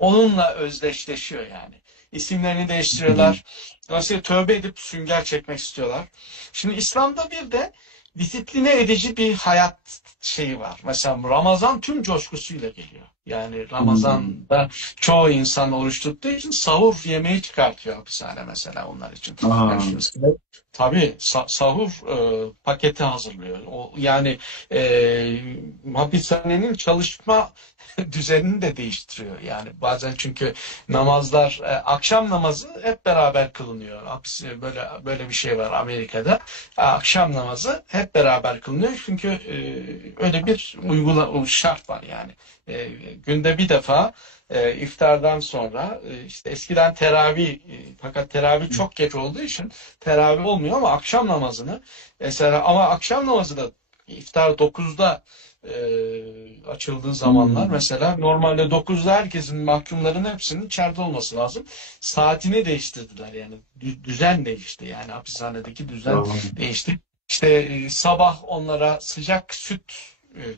onunla özdeşleşiyor yani. İsimlerini Hı hı. değiştiriyorlar. Dolayısıyla tövbe edip sünger çekmek istiyorlar. Şimdi İslam'da bir de disipline edici bir hayat şeyi var. Mesela Ramazan tüm coşkusuyla geliyor. Yani Hmm. Ramazan'da çoğu insan oruç tuttuğu için sahur yemeği çıkartıyor hapishane mesela onlar için. Yani Aa. şimdi tabii sahur paketi hazırlıyor. Yani hapishanenin çalışma düzenini de değiştiriyor. Yani bazen çünkü namazlar akşam namazı hep beraber kılınıyor. Böyle bir şey var Amerika'da. Akşam namazı hep beraber kılınıyor. Çünkü öyle bir şart var yani. Günde bir defa iftardan sonra işte eskiden teravih fakat teravih çok geç olduğu için teravih olmuyor ama akşam namazını mesela ama akşam namazı da iftar 9'da açıldığı zamanlar Hmm. mesela normalde 9'da herkesin mahkumların hepsinin içeride olması lazım. Saatini değiştirdiler yani düzen değişti yani hapishanedeki düzen Tamam. değişti. İşte sabah onlara sıcak süt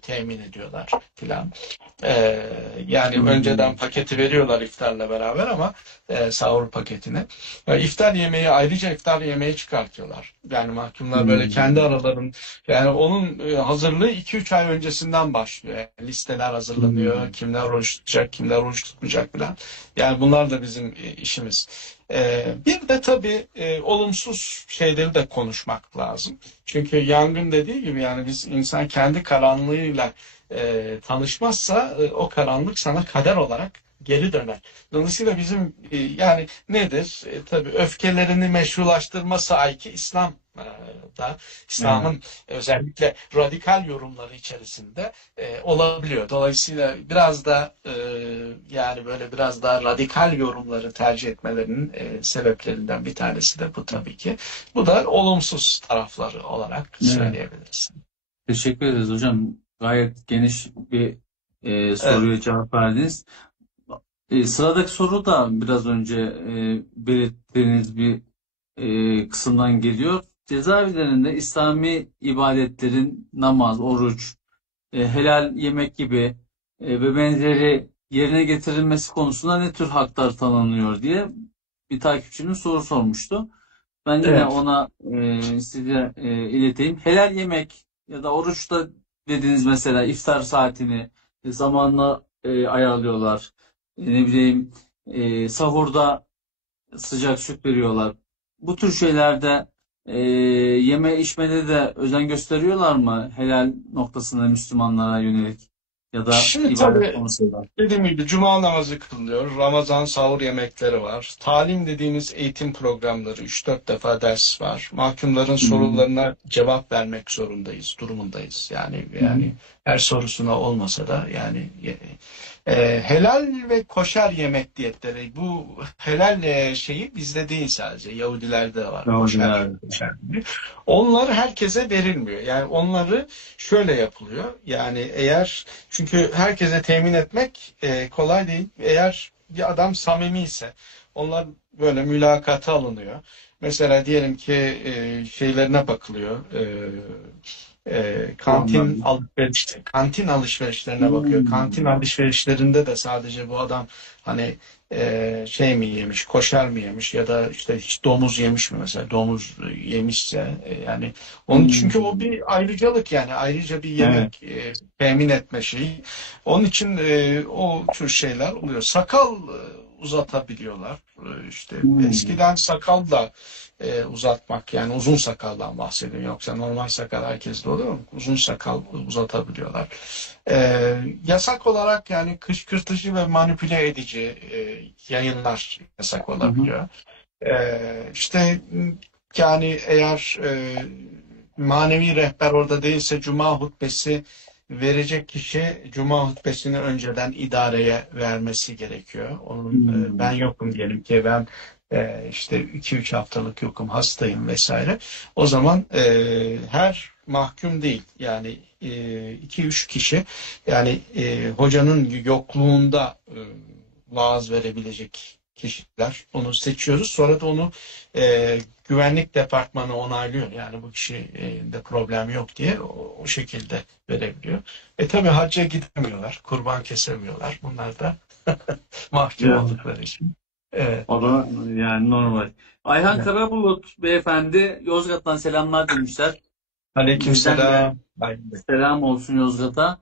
temin ediyorlar filan. Yani önceden Hmm. paketi veriyorlar iftarla beraber ama sahur paketini. İftar yemeği ayrıca iftar yemeği çıkartıyorlar. Yani mahkumlar böyle kendi Hmm. aralarında yani onun hazırlığı 2-3 ay öncesinden başlıyor. Yani listeler hazırlanıyor. Hmm. Kimler oruç tutacak, kimler oruç tutmayacak filan. Yani bunlar da bizim işimiz. Bir de tabii olumsuz şeyleri de konuşmak lazım. Çünkü yangın dediği gibi yani biz insan kendi karanlığıyla tanışmazsa o karanlık sana kader olarak geri döner. Dolayısıyla bizim yani nedir? Tabii öfkelerini meşrulaştırması ayki İslam da Evet. İslam'ın özellikle radikal yorumları içerisinde olabiliyor. Dolayısıyla biraz da yani böyle biraz daha radikal yorumları tercih etmelerinin sebeplerinden bir tanesi de bu tabii ki. Bu da olumsuz tarafları olarak Evet. söyleyebiliriz. Teşekkür ederiz hocam. Gayet geniş bir Evet. soruya cevap verdiniz. Sıradaki soru da biraz önce belirttiğiniz bir kısımdan geliyor. Cezaevlerinde İslami ibadetlerin namaz, oruç, helal yemek gibi ve benzeri yerine getirilmesi konusunda ne tür haklar tanınıyor diye bir takipçinin soru sormuştu. Ben yine Evet. ona size ileteyim. Helal yemek ya da oruçta dediğiniz mesela iftar saatini zamanla ayarlıyorlar. Ne bileyim sahurda sıcak süt veriyorlar. Bu tür şeylerde yeme içmede de özen gösteriyorlar mı? Helal noktasında Müslümanlara yönelik ya da Şimdi ibadet tabii konusunda. dediğim gibi cuma namazı kılınıyor. Ramazan sahur yemekleri var. Talim dediğimiz eğitim programları 3-4 defa ders var. Mahkumların Hı hı. sorularına cevap vermek zorundayız, durumundayız. Yani Hı hı. her sorusuna olmasa da yani helal ve koşer yemek diyetleri. Bu helal şeyi bizde değil sadece. Yahudilerde de var. Koşer. Yahudiler. Onlar herkese verilmiyor. Yani onları şöyle yapılıyor. Yani eğer çünkü herkese temin etmek kolay değil. Eğer bir adam samimi ise onlar böyle mülakata alınıyor. Mesela diyelim ki şeylerine bakılıyor. Durumlarında. Kantin alışverişlerine bakıyor. Kantin Hmm. alışverişlerinde de sadece bu adam hani şey mi yemiş, koşer mi yemiş ya da işte hiç domuz yemiş mi mesela domuz yemişse yani onun çünkü o Hmm. bir ayrıcalık yani ayrıca bir Evet. yemek temin etme şeyi. Onun için o tür şeyler oluyor. Sakal uzatabiliyorlar. İşte Hmm. eskiden sakal da uzatmak yani uzun sakaldan bahsediyorum. Yoksa normal sakal herkeste oluyor mu? Uzun sakal uzatabiliyorlar. Yasak olarak yani kışkırtıcı ve manipüle edici yayınlar yasak Hı hı. olabiliyor. İşte yani eğer manevi rehber orada değilse cuma hutbesi verecek kişi cuma hutbesini önceden idareye vermesi gerekiyor. Onun ben Hmm. yokum diyelim ki ben işte 2-3 haftalık yokum hastayım vesaire. O zaman her mahkum değil yani 2-3 kişi yani hocanın yokluğunda vaaz verebilecek kişiler. Onu seçiyoruz. Sonra da onu güvenlik departmanı onaylıyor. Yani bu kişi de problem yok diye o şekilde verebiliyor. Tabii hacca gidemiyorlar. Kurban kesemiyorlar. Bunlar da mahkum Evet. oldukları için. Evet. O da yani normal. Ayhan Evet. Karabulut beyefendi Yozgat'tan selamlar demişler. Bizden de Aleykümselam. selam olsun Yozgat'a.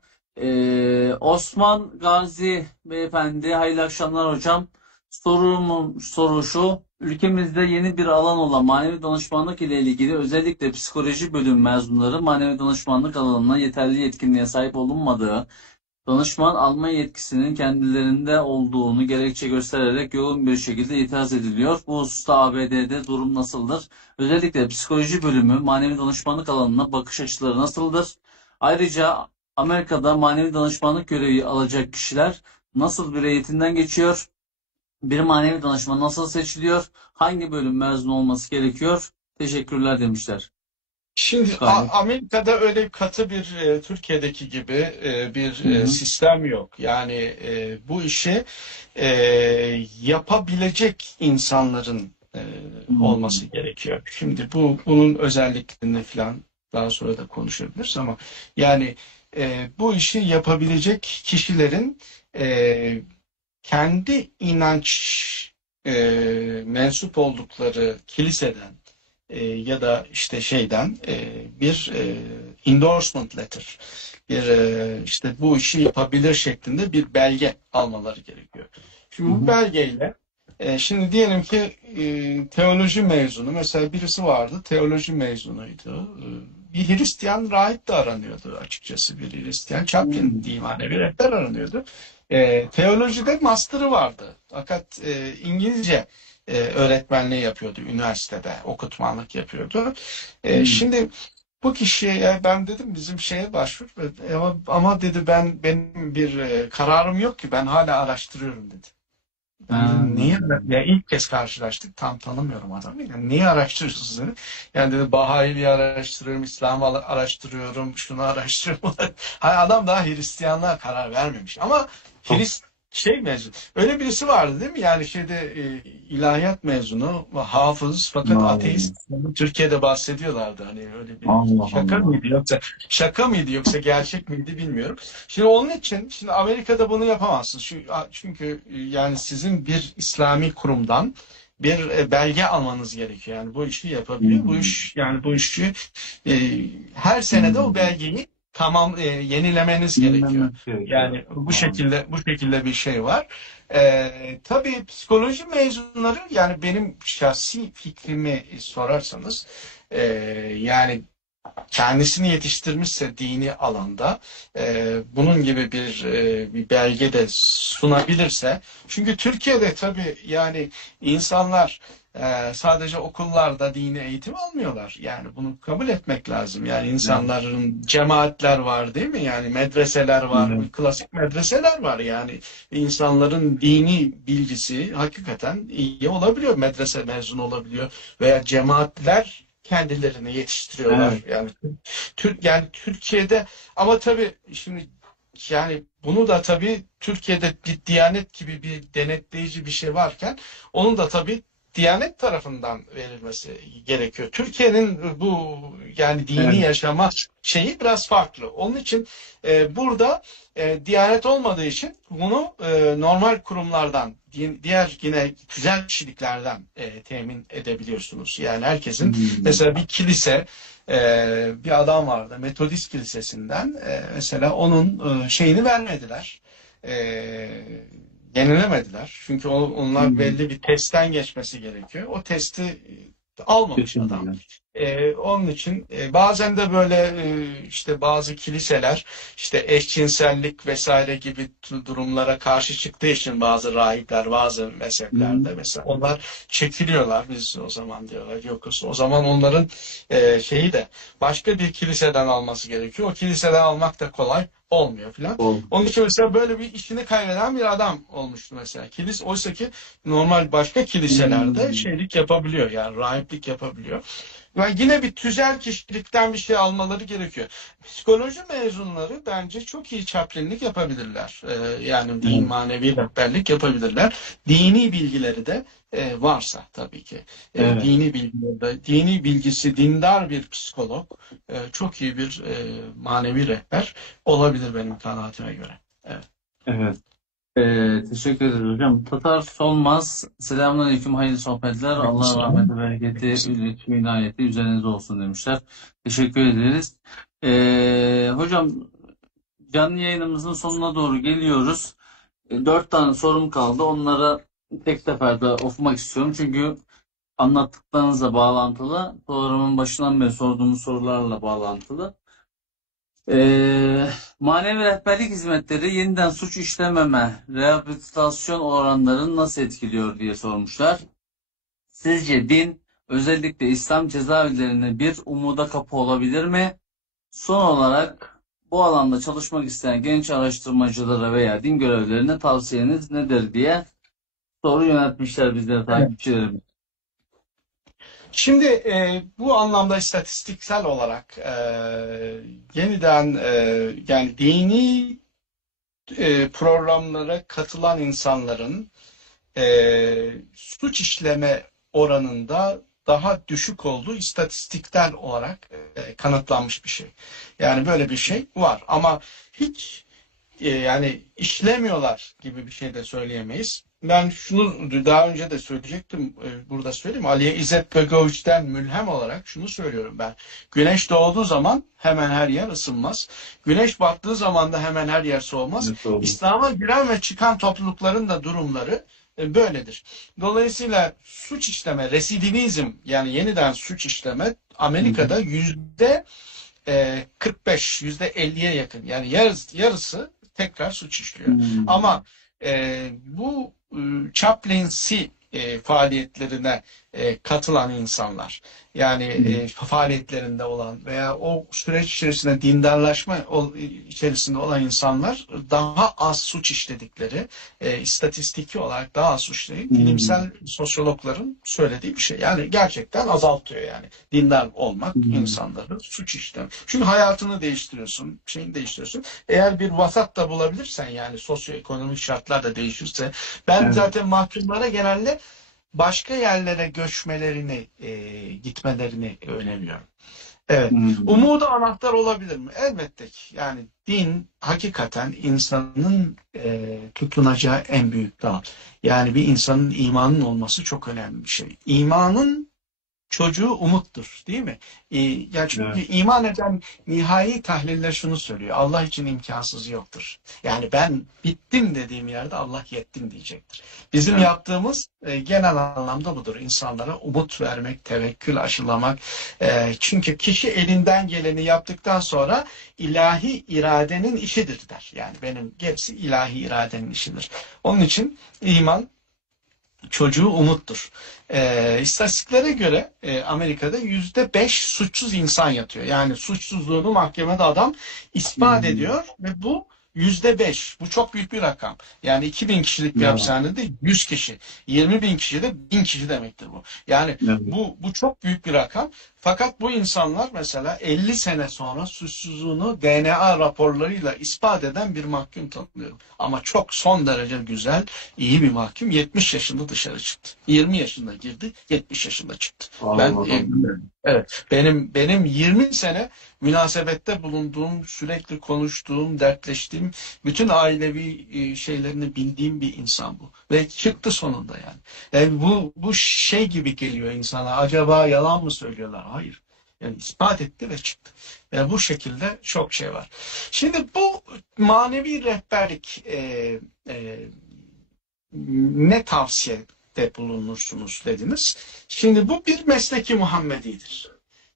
Osman Gazi Beyefendi, hayırlı akşamlar hocam. Soru şu, ülkemizde yeni bir alan olan manevi danışmanlık ile ilgili özellikle psikoloji bölüm mezunları manevi danışmanlık alanına yeterli yetkinliğe sahip olunmadığı, danışman alma yetkisinin kendilerinde olduğunu gerekçe göstererek yoğun bir şekilde itiraz ediliyor. Bu hususta ABD'de durum nasıldır? Özellikle psikoloji bölümü manevi danışmanlık alanına bakış açıları nasıldır? Ayrıca Amerika'da manevi danışmanlık görevi alacak kişiler nasıl bir eğitimden geçiyor? Bir manevi danışman nasıl seçiliyor? Hangi bölüm mezun olması gerekiyor? Teşekkürler demişler. Şimdi Gayet. Amerika'da öyle katı bir Türkiye'deki gibi bir Hı hı. sistem yok. Yani bu işi e, yapabilecek insanların olması gerekiyor. Şimdi bunun özelliklerini falan daha sonra da konuşabiliriz ama yani bu işi yapabilecek kişilerin e, kendi inanç mensup oldukları kiliseden ya da işte şeyden bir endorsement letter, bir işte bu işi yapabilir şeklinde bir belge almaları gerekiyor. Hı Şimdi bu hı. belgeyle şimdi diyelim ki teoloji mezunu, mesela birisi vardı, teoloji mezunuydu. Bir Hristiyan rahip de aranıyordu açıkçası, bir Hristiyan chaplain diyeyim, hani bir rehber aranıyordu. Teolojide master'ı vardı. Fakat İngilizce öğretmenliği yapıyordu üniversitede, okutmanlık yapıyordu. Hı. Şimdi bu kişiye ben dedim bizim şeye başvur, ama dedi benim bir kararım yok ki, ben hala araştırıyorum dedi. Ben Ha. dedim niye? Ya ilk kez karşılaştık. Tam tanımıyorum adamı. Yani niye araştırıyorsunuz dedi. Yani dedi Baha'yı araştırıyorum, İslam'ı araştırıyorum, şunu araştırıyorum. Hani adam daha Hristiyanlığa karar vermemiş. Ama şey mezun. Öyle birisi vardı değil mi? Yani ilahiyat mezunu, hafız fakat Allah ateist. Türkiye'de bahsediyorlardı. Hani öyle bir Allah. şaka mıydı yoksa gerçek miydi bilmiyorum. Şimdi onun için şimdi Amerika'da bunu yapamazsınız. Çünkü yani sizin bir İslami kurumdan bir belge almanız gerekiyor. Yani bu işi yapabiliyor. Bu Hmm. iş yani bu işi e, her senede o Hmm. belgeyi yenilemeniz gerekiyor. Dinlenmek gerekiyor. Yani bu Anladım. şekilde bir şey var. Tabii psikoloji mezunları, yani benim şahsi fikrimi sorarsanız e, yani kendisini yetiştirmişse dini alanda bunun gibi bir belge de sunabilirse, çünkü Türkiye'de tabii yani insanlar sadece okullarda dini eğitim almıyorlar. Yani bunu kabul etmek lazım. Yani Evet. insanların cemaatler var değil mi? Yani medreseler var, Evet. klasik medreseler var. Yani insanların dini bilgisi hakikaten iyi olabiliyor. Medrese mezunu olabiliyor veya cemaatler kendilerini yetiştiriyorlar. Evet. Yani yani Türkiye'de, ama tabii şimdi yani bunu da tabii Türkiye'de bir Diyanet gibi bir denetleyici bir şey varken onun da tabii Diyanet tarafından verilmesi gerekiyor. Türkiye'nin bu yani dini Evet. yaşama şeyi biraz farklı. Onun için burada Diyanet olmadığı için bunu normal kurumlardan, diğer yine güzel kişiliklerden temin edebiliyorsunuz. Yani herkesin, Hmm. mesela bir kilise, bir adam vardı Metodist Kilisesi'nden, mesela onun şeyini vermediler. E, Yenilemediler. Çünkü onlar Hmm. belli bir testten geçmesi gerekiyor. O testi almamış adam. Kesinlikle. Onun için bazen de böyle işte bazı kiliseler işte eşcinsellik vesaire gibi durumlara karşı çıktığı için bazı rahipler, bazı Hmm. mezheplerde mesela onlar çekiliyorlar. Biz o zaman diyorlar yok, o zaman onların şeyi de başka bir kiliseden alması gerekiyor. O kiliseden almak da kolay olmuyor filan. Ol. Onun için mesela böyle bir işini kaybeden bir adam olmuştu mesela. Oysa ki normal başka kiliselerde Hmm. şeylik yapabiliyor, yani rahiplik yapabiliyor. Yani yine bir tüzel kişilikten bir şey almaları gerekiyor. Psikoloji mezunları bence çok iyi çaplinlik yapabilirler. Yani din, Evet. manevi rehberlik yapabilirler. Dini bilgileri de varsa tabii ki. Evet. Dini bilgisi dindar bir psikolog çok iyi bir manevi rehber olabilir benim kanaatime göre. Evet. Evet. Teşekkür ederiz hocam. Tatar Solmaz, selamünaleyküm, hayırlı sohbetler. Allah rahmeti, bereketi, lütfü, inayeti üzerinize olsun demişler. Teşekkür ederiz. Hocam canlı yayınımızın sonuna doğru geliyoruz. 4 tane sorum kaldı. Onlara tek seferde okumak istiyorum. Çünkü anlattıklarınızla bağlantılı. Programın başından beri sorduğumuz sorularla bağlantılı. Manevi rehberlik hizmetleri yeniden suç işlememe, rehabilitasyon oranlarını nasıl etkiliyor diye sormuşlar. Sizce din, özellikle İslam cezaevlerine bir umuda kapı olabilir mi? Son olarak bu alanda çalışmak isteyen genç araştırmacılara veya din görevlilerine tavsiyeniz nedir diye soru yöneltmişler bizlere, Evet. takipçilerimiz. Şimdi bu anlamda istatistiksel olarak yeniden yani dini programlara katılan insanların suç işleme oranında daha düşük olduğu istatistiksel olarak kanıtlanmış bir şey. Yani böyle bir şey var ama hiç yani işlemiyorlar gibi bir şey de söyleyemeyiz. Ben şunu daha önce de söyleyecektim, burada söyleyeyim. Aliye İzzet Begoviç'ten mülhem olarak şunu söylüyorum ben. Güneş doğduğu zaman hemen her yer ısınmaz. Güneş battığı zaman da hemen her yer soğumaz. Evet, doğru. İslam'a giren ve çıkan toplulukların da durumları böyledir. Dolayısıyla suç işleme, residivizm yani yeniden suç işleme Amerika'da %45, %50'ye yakın. Yani yarısı tekrar suç işliyor. Ama bu chaplaincy faaliyetlerine katılan insanlar, yani faaliyetlerinde olan veya o süreç içerisinde dindarlaşma içerisinde olan insanlar daha az suç işledikleri, istatistiki olarak daha az suç işleyip bilimsel sosyologların söylediği bir şey. Yani gerçekten azaltıyor yani. Dindar olmak insanları suç işlem. Çünkü hayatını değiştiriyorsun, şeyini değiştiriyorsun. Eğer bir vasat da bulabilirsen yani sosyoekonomik şartlar da değişirse ben zaten mahkumlara genelde başka yerlere göçmelerini, gitmelerini öneriyorum. Evet. Umudu anahtar olabilir mi? Elbette ki. Yani din hakikaten insanın tutunacağı en büyük dal. Yani bir insanın imanın olması çok önemli bir şey. İmanın çocuğu umuttur, değil mi? Ya çünkü iman eden nihai tahliller şunu söylüyor. Allah için imkansız yoktur. Yani ben bittim dediğim yerde Allah yettim diyecektir. Bizim yaptığımız genel anlamda budur. İnsanlara umut vermek, tevekkül aşılamak. Çünkü kişi elinden geleni yaptıktan sonra ilahi iradenin işidir der. Yani benim gerisi ilahi iradenin işidir. Onun için iman çocuğu umuttur. İstatistiklere göre Amerika'da %5 suçsuz insan yatıyor. Yani suçsuzluğunu mahkemede adam ispat ediyor ve bu %5. Bu çok büyük bir rakam. Yani 2000 kişilik bir hapishanede 100 kişi, 20.000 kişi de 1000 kişi demektir bu. Yani bu çok büyük bir rakam. Fakat bu insanlar mesela 50 sene sonra suçsuzluğunu DNA raporlarıyla ispat eden bir mahkum tanıyorum. Ama çok son derece güzel, iyi bir mahkum. 70 yaşında dışarı çıktı. 20 yaşında girdi, 70 yaşında çıktı. Evet, benim 20 sene münasebette bulunduğum, sürekli konuştuğum, dertleştiğim, bütün ailevi şeylerini bildiğim bir insan bu. Ve çıktı sonunda yani. Yani bu şey gibi geliyor insana. Acaba yalan mı söylüyorlar? Hayır. Yani ispat etti ve çıktı. Yani bu şekilde çok şey var. Şimdi bu manevi rehberlik ne tavsiyede bulunursunuz dediniz. Şimdi bu bir mesleki Muhammedidir.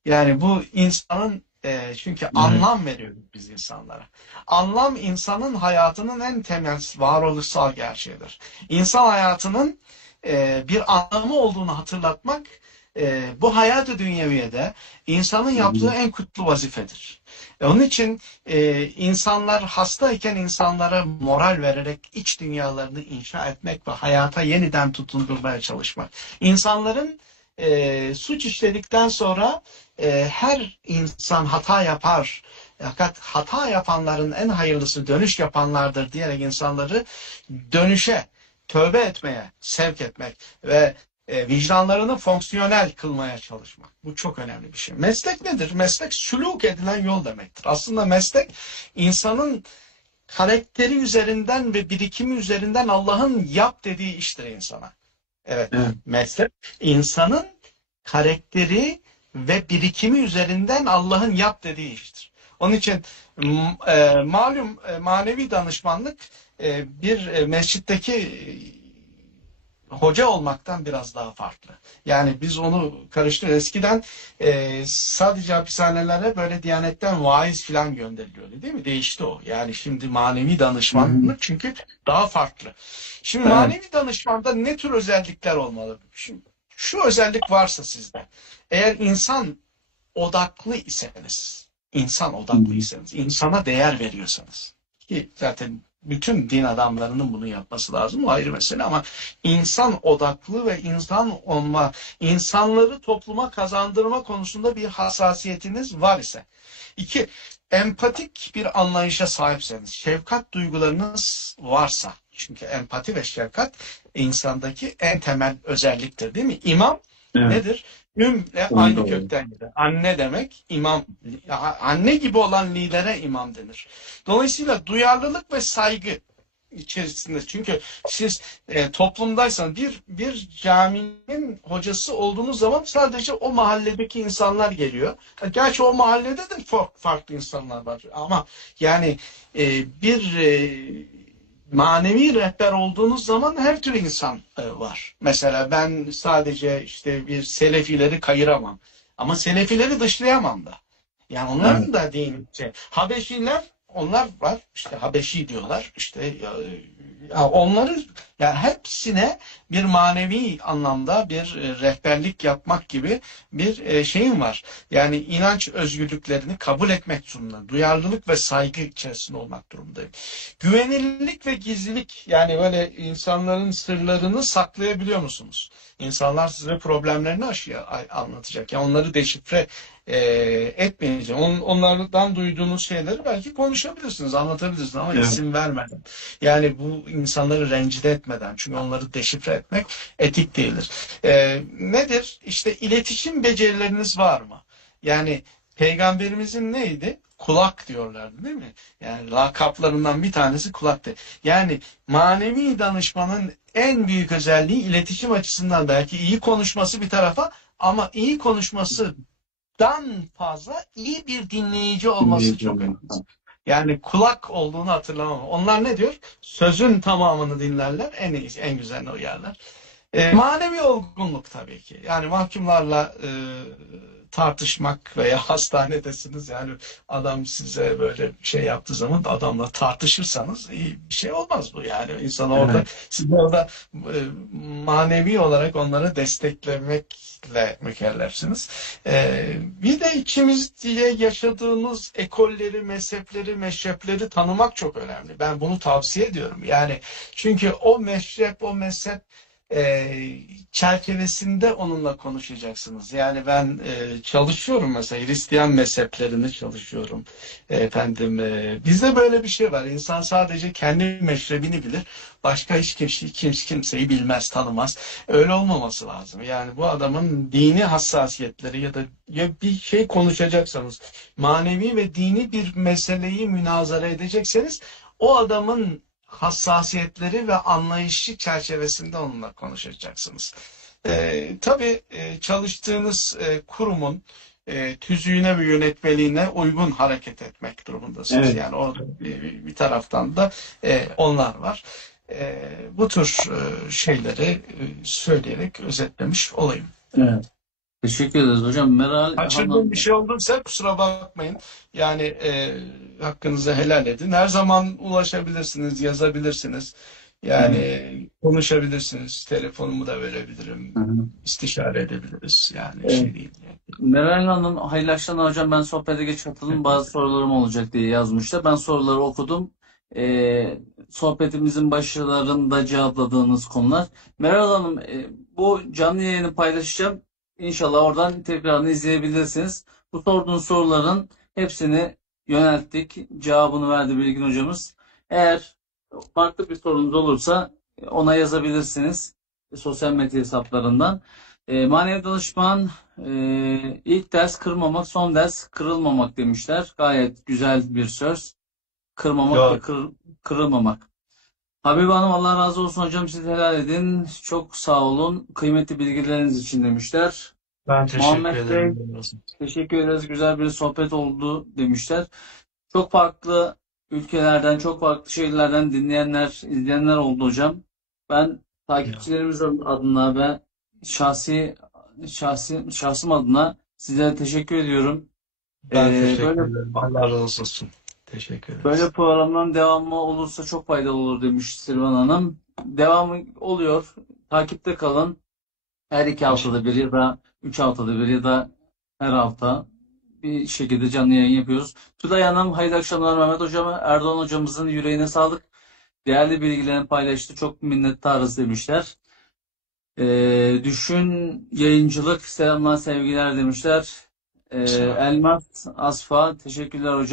Yani bu insanın çünkü anlam veriyoruz biz insanlara. Anlam insanın hayatının en temel varoluşsal gerçeğidir. İnsan hayatının bir anlamı olduğunu hatırlatmak bu hayat-ı dünyeviyede insanın yaptığı en kutlu vazifedir. Onun için insanlar hastayken insanlara moral vererek iç dünyalarını inşa etmek ve hayata yeniden tutundurmaya çalışmak. İnsanların suç işledikten sonra her insan hata yapar. Fakat hata yapanların en hayırlısı dönüş yapanlardır diyerek insanları dönüşe, tövbe etmeye sevk etmek ve vicdanlarını fonksiyonel kılmaya çalışmak. Bu çok önemli bir şey. Meslek nedir? Meslek sülûk edilen yol demektir. Aslında meslek insanın karakteri üzerinden ve birikimi üzerinden Allah'ın yap dediği iştir insana. Evet. Meslek insanın karakteri ve birikimi üzerinden Allah'ın yap dediği iştir. Onun için malum manevi danışmanlık bir mescitteki hoca olmaktan biraz daha farklı. Yani biz onu karıştırıyoruz. Eskiden sadece hapishanelere böyle Diyanet'ten vaiz falan gönderiliyordu değil mi? Değişti o. Yani şimdi manevi Hı hı. danışmanlık çünkü daha farklı. Şimdi Evet. manevi danışmanda ne tür özellikler olmalı? Şimdi şu özellik varsa sizde. Eğer insan odaklı iseniz, insan Hı odaklı hı. iseniz, insana değer veriyorsanız, ki zaten bütün din adamlarının bunu yapması lazım, o ayrı mesele, ama insan odaklı ve insan olma, insanları topluma kazandırma konusunda bir hassasiyetiniz var ise, iki, empatik bir anlayışa sahipseniz, şefkat duygularınız varsa, çünkü empati ve şefkat insandaki en temel özelliktir değil mi? İmam Evet. nedir? Ümle Onu aynı doğru. kökten gelir. Anne demek imam. Anne gibi olan lidere imam denir. Dolayısıyla duyarlılık ve saygı içerisinde. Çünkü siz toplumdaysanız bir caminin hocası olduğunuz zaman sadece o mahalledeki insanlar geliyor. Gerçi o mahallede de farklı insanlar var. Ama yani bir manevi rehber olduğunuz zaman her tür insan var. Mesela ben sadece işte bir Selefileri kayıramam. Ama Selefileri dışlayamam da. Yani Evet. onların da dini Habeşiler, onlar var. İşte Habeşi diyorlar. İşte onları, yani hepsine bir manevi anlamda bir rehberlik yapmak gibi bir şeyim var. Yani inanç özgürlüklerini kabul etmek zorunda. Duyarlılık ve saygı içerisinde olmak durumundayım. Güvenilirlik ve gizlilik, yani böyle insanların sırlarını saklayabiliyor musunuz? İnsanlar size problemlerini anlatacak. Yani onları deşifre etmeyeceğim. Onlardan duyduğunuz şeyleri belki konuşabilirsiniz, anlatabilirsiniz ama Evet. isim vermeden. Yani bu insanları rencide etmeden. Çünkü onları deşifre etmek etik değildir. Nedir? İşte iletişim becerileriniz var mı? Yani Peygamberimizin neydi? Kulak diyorlardı değil mi? Yani lakaplarından bir tanesi kulaktı. Yani manevi danışmanın en büyük özelliği iletişim açısından belki iyi konuşması bir tarafa, ama iyi konuşmasından fazla iyi bir dinleyici olması Dinleyici çok önemli. olmak. Yani kulak olduğunu hatırlamam. Onlar ne diyor? Sözün tamamını dinlerler, en iyisi, en güzeline uyarlar. Manevi olgunluk tabii ki. Yani mahkumlarla tartışmak veya hastanedesiniz, yani adam size böyle bir şey yaptığı zaman adamla tartışırsanız iyi bir şey olmaz bu. Yani insan orada, Evet. siz orada manevi olarak onları desteklemekle mükellefsiniz. Bir de içimizde yaşadığımız ekolleri, mezhepleri, meşrepleri tanımak çok önemli. Ben bunu tavsiye ediyorum. Yani çünkü o meşrep, o mezhep çerçevesinde onunla konuşacaksınız. Yani ben çalışıyorum mesela, Hristiyan mezheplerini çalışıyorum. Efendim, bizde böyle bir şey var. İnsan sadece kendi meşrebini bilir. Başka hiç kimseyi bilmez, tanımaz. Öyle olmaması lazım. Yani bu adamın dini hassasiyetleri ya bir şey konuşacaksanız, manevi ve dini bir meseleyi münazara edecekseniz, o adamın hassasiyetleri ve anlayışı çerçevesinde onunla konuşacaksınız. Tabii çalıştığınız kurumun tüzüğüne ve yönetmeliğine uygun hareket etmek durumundasınız. Evet. Yani orada bir taraftan da onlar var. Bu tür şeyleri söyleyerek özetlemiş olayım. Evet. Teşekkür ederiz hocam. Meral Kaçırdığım bir Hanım. şey olduysa kusura bakmayın. Yani hakkınızı helal edin. Her zaman ulaşabilirsiniz, yazabilirsiniz. Evet. Yani konuşabilirsiniz. Telefonumu da verebilirim. Hı hı. İstişare edebiliriz. Yani Evet. şey değil. Meral Hanım, hayırlı akşamlar hocam. Ben sohbete geç katıldım. Bazı sorularım olacak diye yazmıştı. Ben soruları okudum. Sohbetimizin başlarında cevapladığınız konular. Meral Hanım, bu canlı yayını paylaşacağım. İnşallah oradan tekrarını izleyebilirsiniz. Bu sorduğunuz soruların hepsini yönelttik. Cevabını verdi Bilgin hocamız. Eğer farklı bir sorunuz olursa ona yazabilirsiniz. Sosyal medya hesaplarından. Manevi danışman ilk ders kırmamak, son ders kırılmamak demişler. Gayet güzel bir söz. Kırmamak ve Yok. kırılmamak. Habibe Hanım, Allah razı olsun hocam, siz helal edin. Çok sağ olun. Kıymetli bilgileriniz için demişler. Ben teşekkür Muhammed Bey, ederim. teşekkür ederiz. Güzel bir sohbet oldu demişler. Çok farklı ülkelerden, çok farklı şehirlerden dinleyenler, izleyenler oldu hocam. Ben Ya, takipçilerimiz adına ve şahsım adına sizlere teşekkür ediyorum. ben Böyle teşekkür ederim. Allah razı olsun. Teşekkür ederiz. programların devamı olursa çok faydalı olur demiş Sirvan Hanım. Devamı oluyor. Takipte kalın. Her iki haftada bir Teşekkür. ya da 3 haftada bir ya da her hafta bir şekilde canlı yayın yapıyoruz. Tülay Hanım, hayırlı akşamlar. Mehmet Hocam, Erdoğan Hocamızın yüreğine sağlık. Değerli bilgilerini paylaştı. Çok minnettarız demişler. Düşün Yayıncılık, selamlar sevgiler demişler. Sağ olun. Elmas Asfa, teşekkürler hocam.